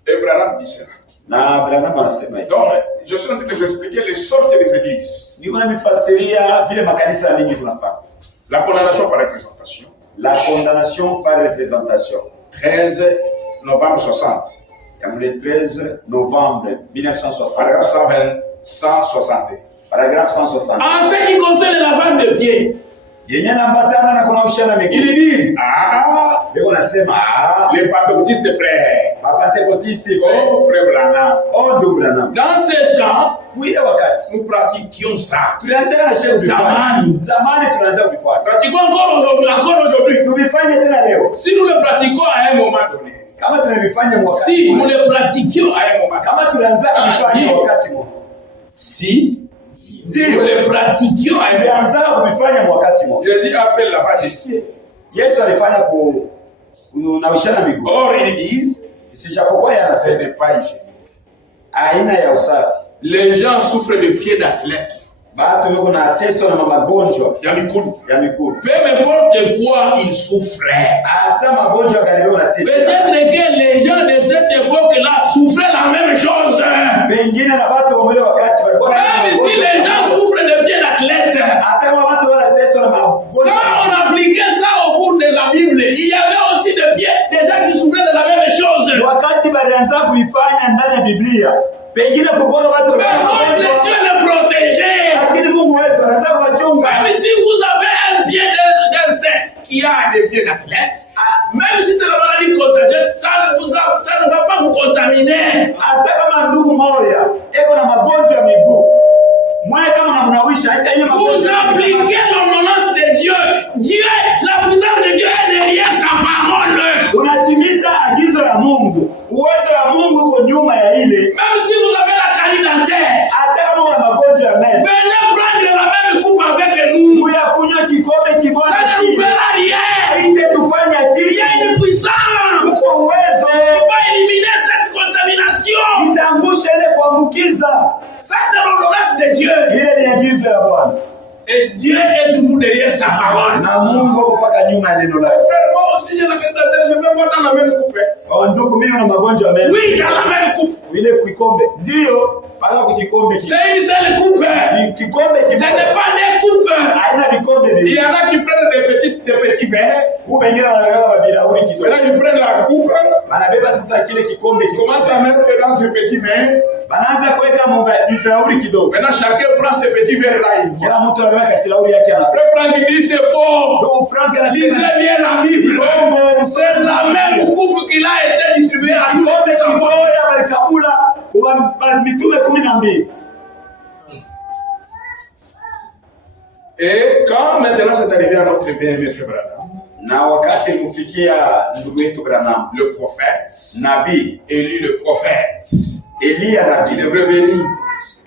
Abraham dit cela. Na Abraham anasema hivi. Donc je suis en train de vous expliquer les sortes des églises. Niko namifasiria vile makanisa mingi tunafanya. La condamnation par représentation. La condamnation par représentation. 13 novembre 60. Le 13 novembre 1960. Paragraphe 162. Paragraphe 162. En ce qui concerne la lavage de pieds, yenye nambatana na kunaushana miguu. Ils disent Beko nasema les pentecôtistes frères. Pentecôtistes frères. Oh frère Branham. Oh ndugu Branham. Dans ce temps, oui wakati nous pratiquions ça. Tulianza na shehe zamani tunaanza kufanya. Pratiquons encore aujourd'hui. Tubifanye tena leo. Si nous le pratiquons à un moment donné. Kama tunabifanya wakati. Si nous le pratiquions à un moment. Kama tulianza kufanya wakati mmoja. Si nous le pratiquions à un moment. Kufanya wakati mmoja. Jésus a fait le lavage des pieds. Yesu alifanya kunaushana miguu. Or ils disent isijapokuwa ce n'est pas hygiénique. Aina ya usafi. Les gens souffrent de pieds d'athlètes. Batu wako na teso na magonjwa ya miguu. Peu importe quoi ils souffraient. Hata magonjwa galibio na teso. Peut-être que les gens de cette époque-là souffraient la même chose. Pengine na watu wa wakati walikuwa même si les gens souffrent de pieds d'athlètes. Hata watu wana teso na magonjwa. Quand on appliquait ça au cours de la Bible, il y avait aussi des gens qui souffraient de la même chose. Wakati balianza kuifanya ndani ya Biblia. Pengine kulikuwa watu Dieu le protégeait. Lakini Mungu wetu anaanza kuwachunga. Même si vous avez un pied d'un saint qui a des pieds d'athlète, même si c'est la maladie contagieuse, ça ne va pas vous contaminer. Hata kama ndugu moja eko na magonjwa ya miguu. Mwae kama mnawisha hata ile magonjwa. Vous appliquez l'ordonnance de Dieu. Dieu, la puissance de Dieu est derrière sa parole. Unatimiza agizo la Mungu. Uwezo wa Mungu uko nyuma ya ile. Même si vous avez la carie dentaire, hata kama una magonjwa ya meno, venez prendre la même coupe avec nous. Uya kunywa kikombe kimoja. Ça ne fera rien. Itatufanya kitu. Il y a une puissance. Uko uwezo. On va éliminer cette contamination. Itangusha ile kuambukiza. Ça c'est l'ordonnance de Dieu. Ile ni agizo ya Bwana. Et Dieu est toujours derrière sa parole. Na Mungu yuko mpaka nyuma ya neno lake. Frère, moi aussi j'ai la créature, je vais voir dans la même coupe. Ndugu, mimi na magonjwa mengi. Oui, dans la même coupe. Ile kikombe. Ndio, paka kukikombe. C'est une seule coupe. Ni kikombe Ce n'est pas des coupes. Haina vikombe vingi. Il y en a qui prennent des petits verres. Huko wengine wanaweka bilauri kidogo. Là, ils prennent la coupe. Wanabeba sasa kile kikombe kidogo. Commence à mettre dans ce petit verre. Banaanza kuweka bilauri kidogo. Maintenant, chacun prend ce petit verre là. Kila mtu anaweka bilauri yake ana. Frère Franck dit c'est faux. Donc Franck anasema lisez bien la Bible. C'est la même coupe qu'il a été distribuée à tous les enfants. Et quand maintenant c'est arrivé à notre bien-aimé frère Branham, na wakati mufikia ndugu yetu Branham, le prophète, nabii Élie le prophète, Elia nabii, il devrait venir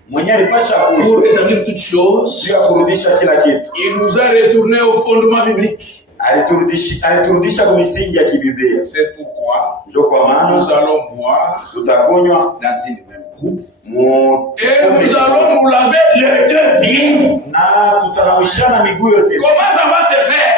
mwenye alipasha pour rétablir toutes choses, kurudisha kila kitu. Il nous a retourné au fondement biblique. Aliturudisha kwa misingi ya kibiblia. C'est pourquoi nous allons boire tutakunywa dans une même coupe. Et nous allons nous laver les deux pieds. Na tutanawishana miguu yote. Comment ça va se faire?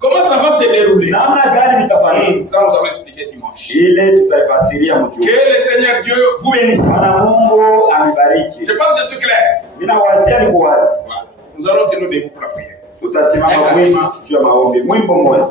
Comment ça va se dérouler? Namna gani vitafanyika? Ça nous allons expliquer dimanche. Ile tutaifasiria mjumbe. Que le Seigneur Dieu vous bénisse. Na Mungu amibariki. Je pense que je suis clair. Mina wazia ni kuwazi. Voilà. Nous allons tenir debout pour la prière. Tutasimama wima juu ya maombi. Mwimbo mmoja.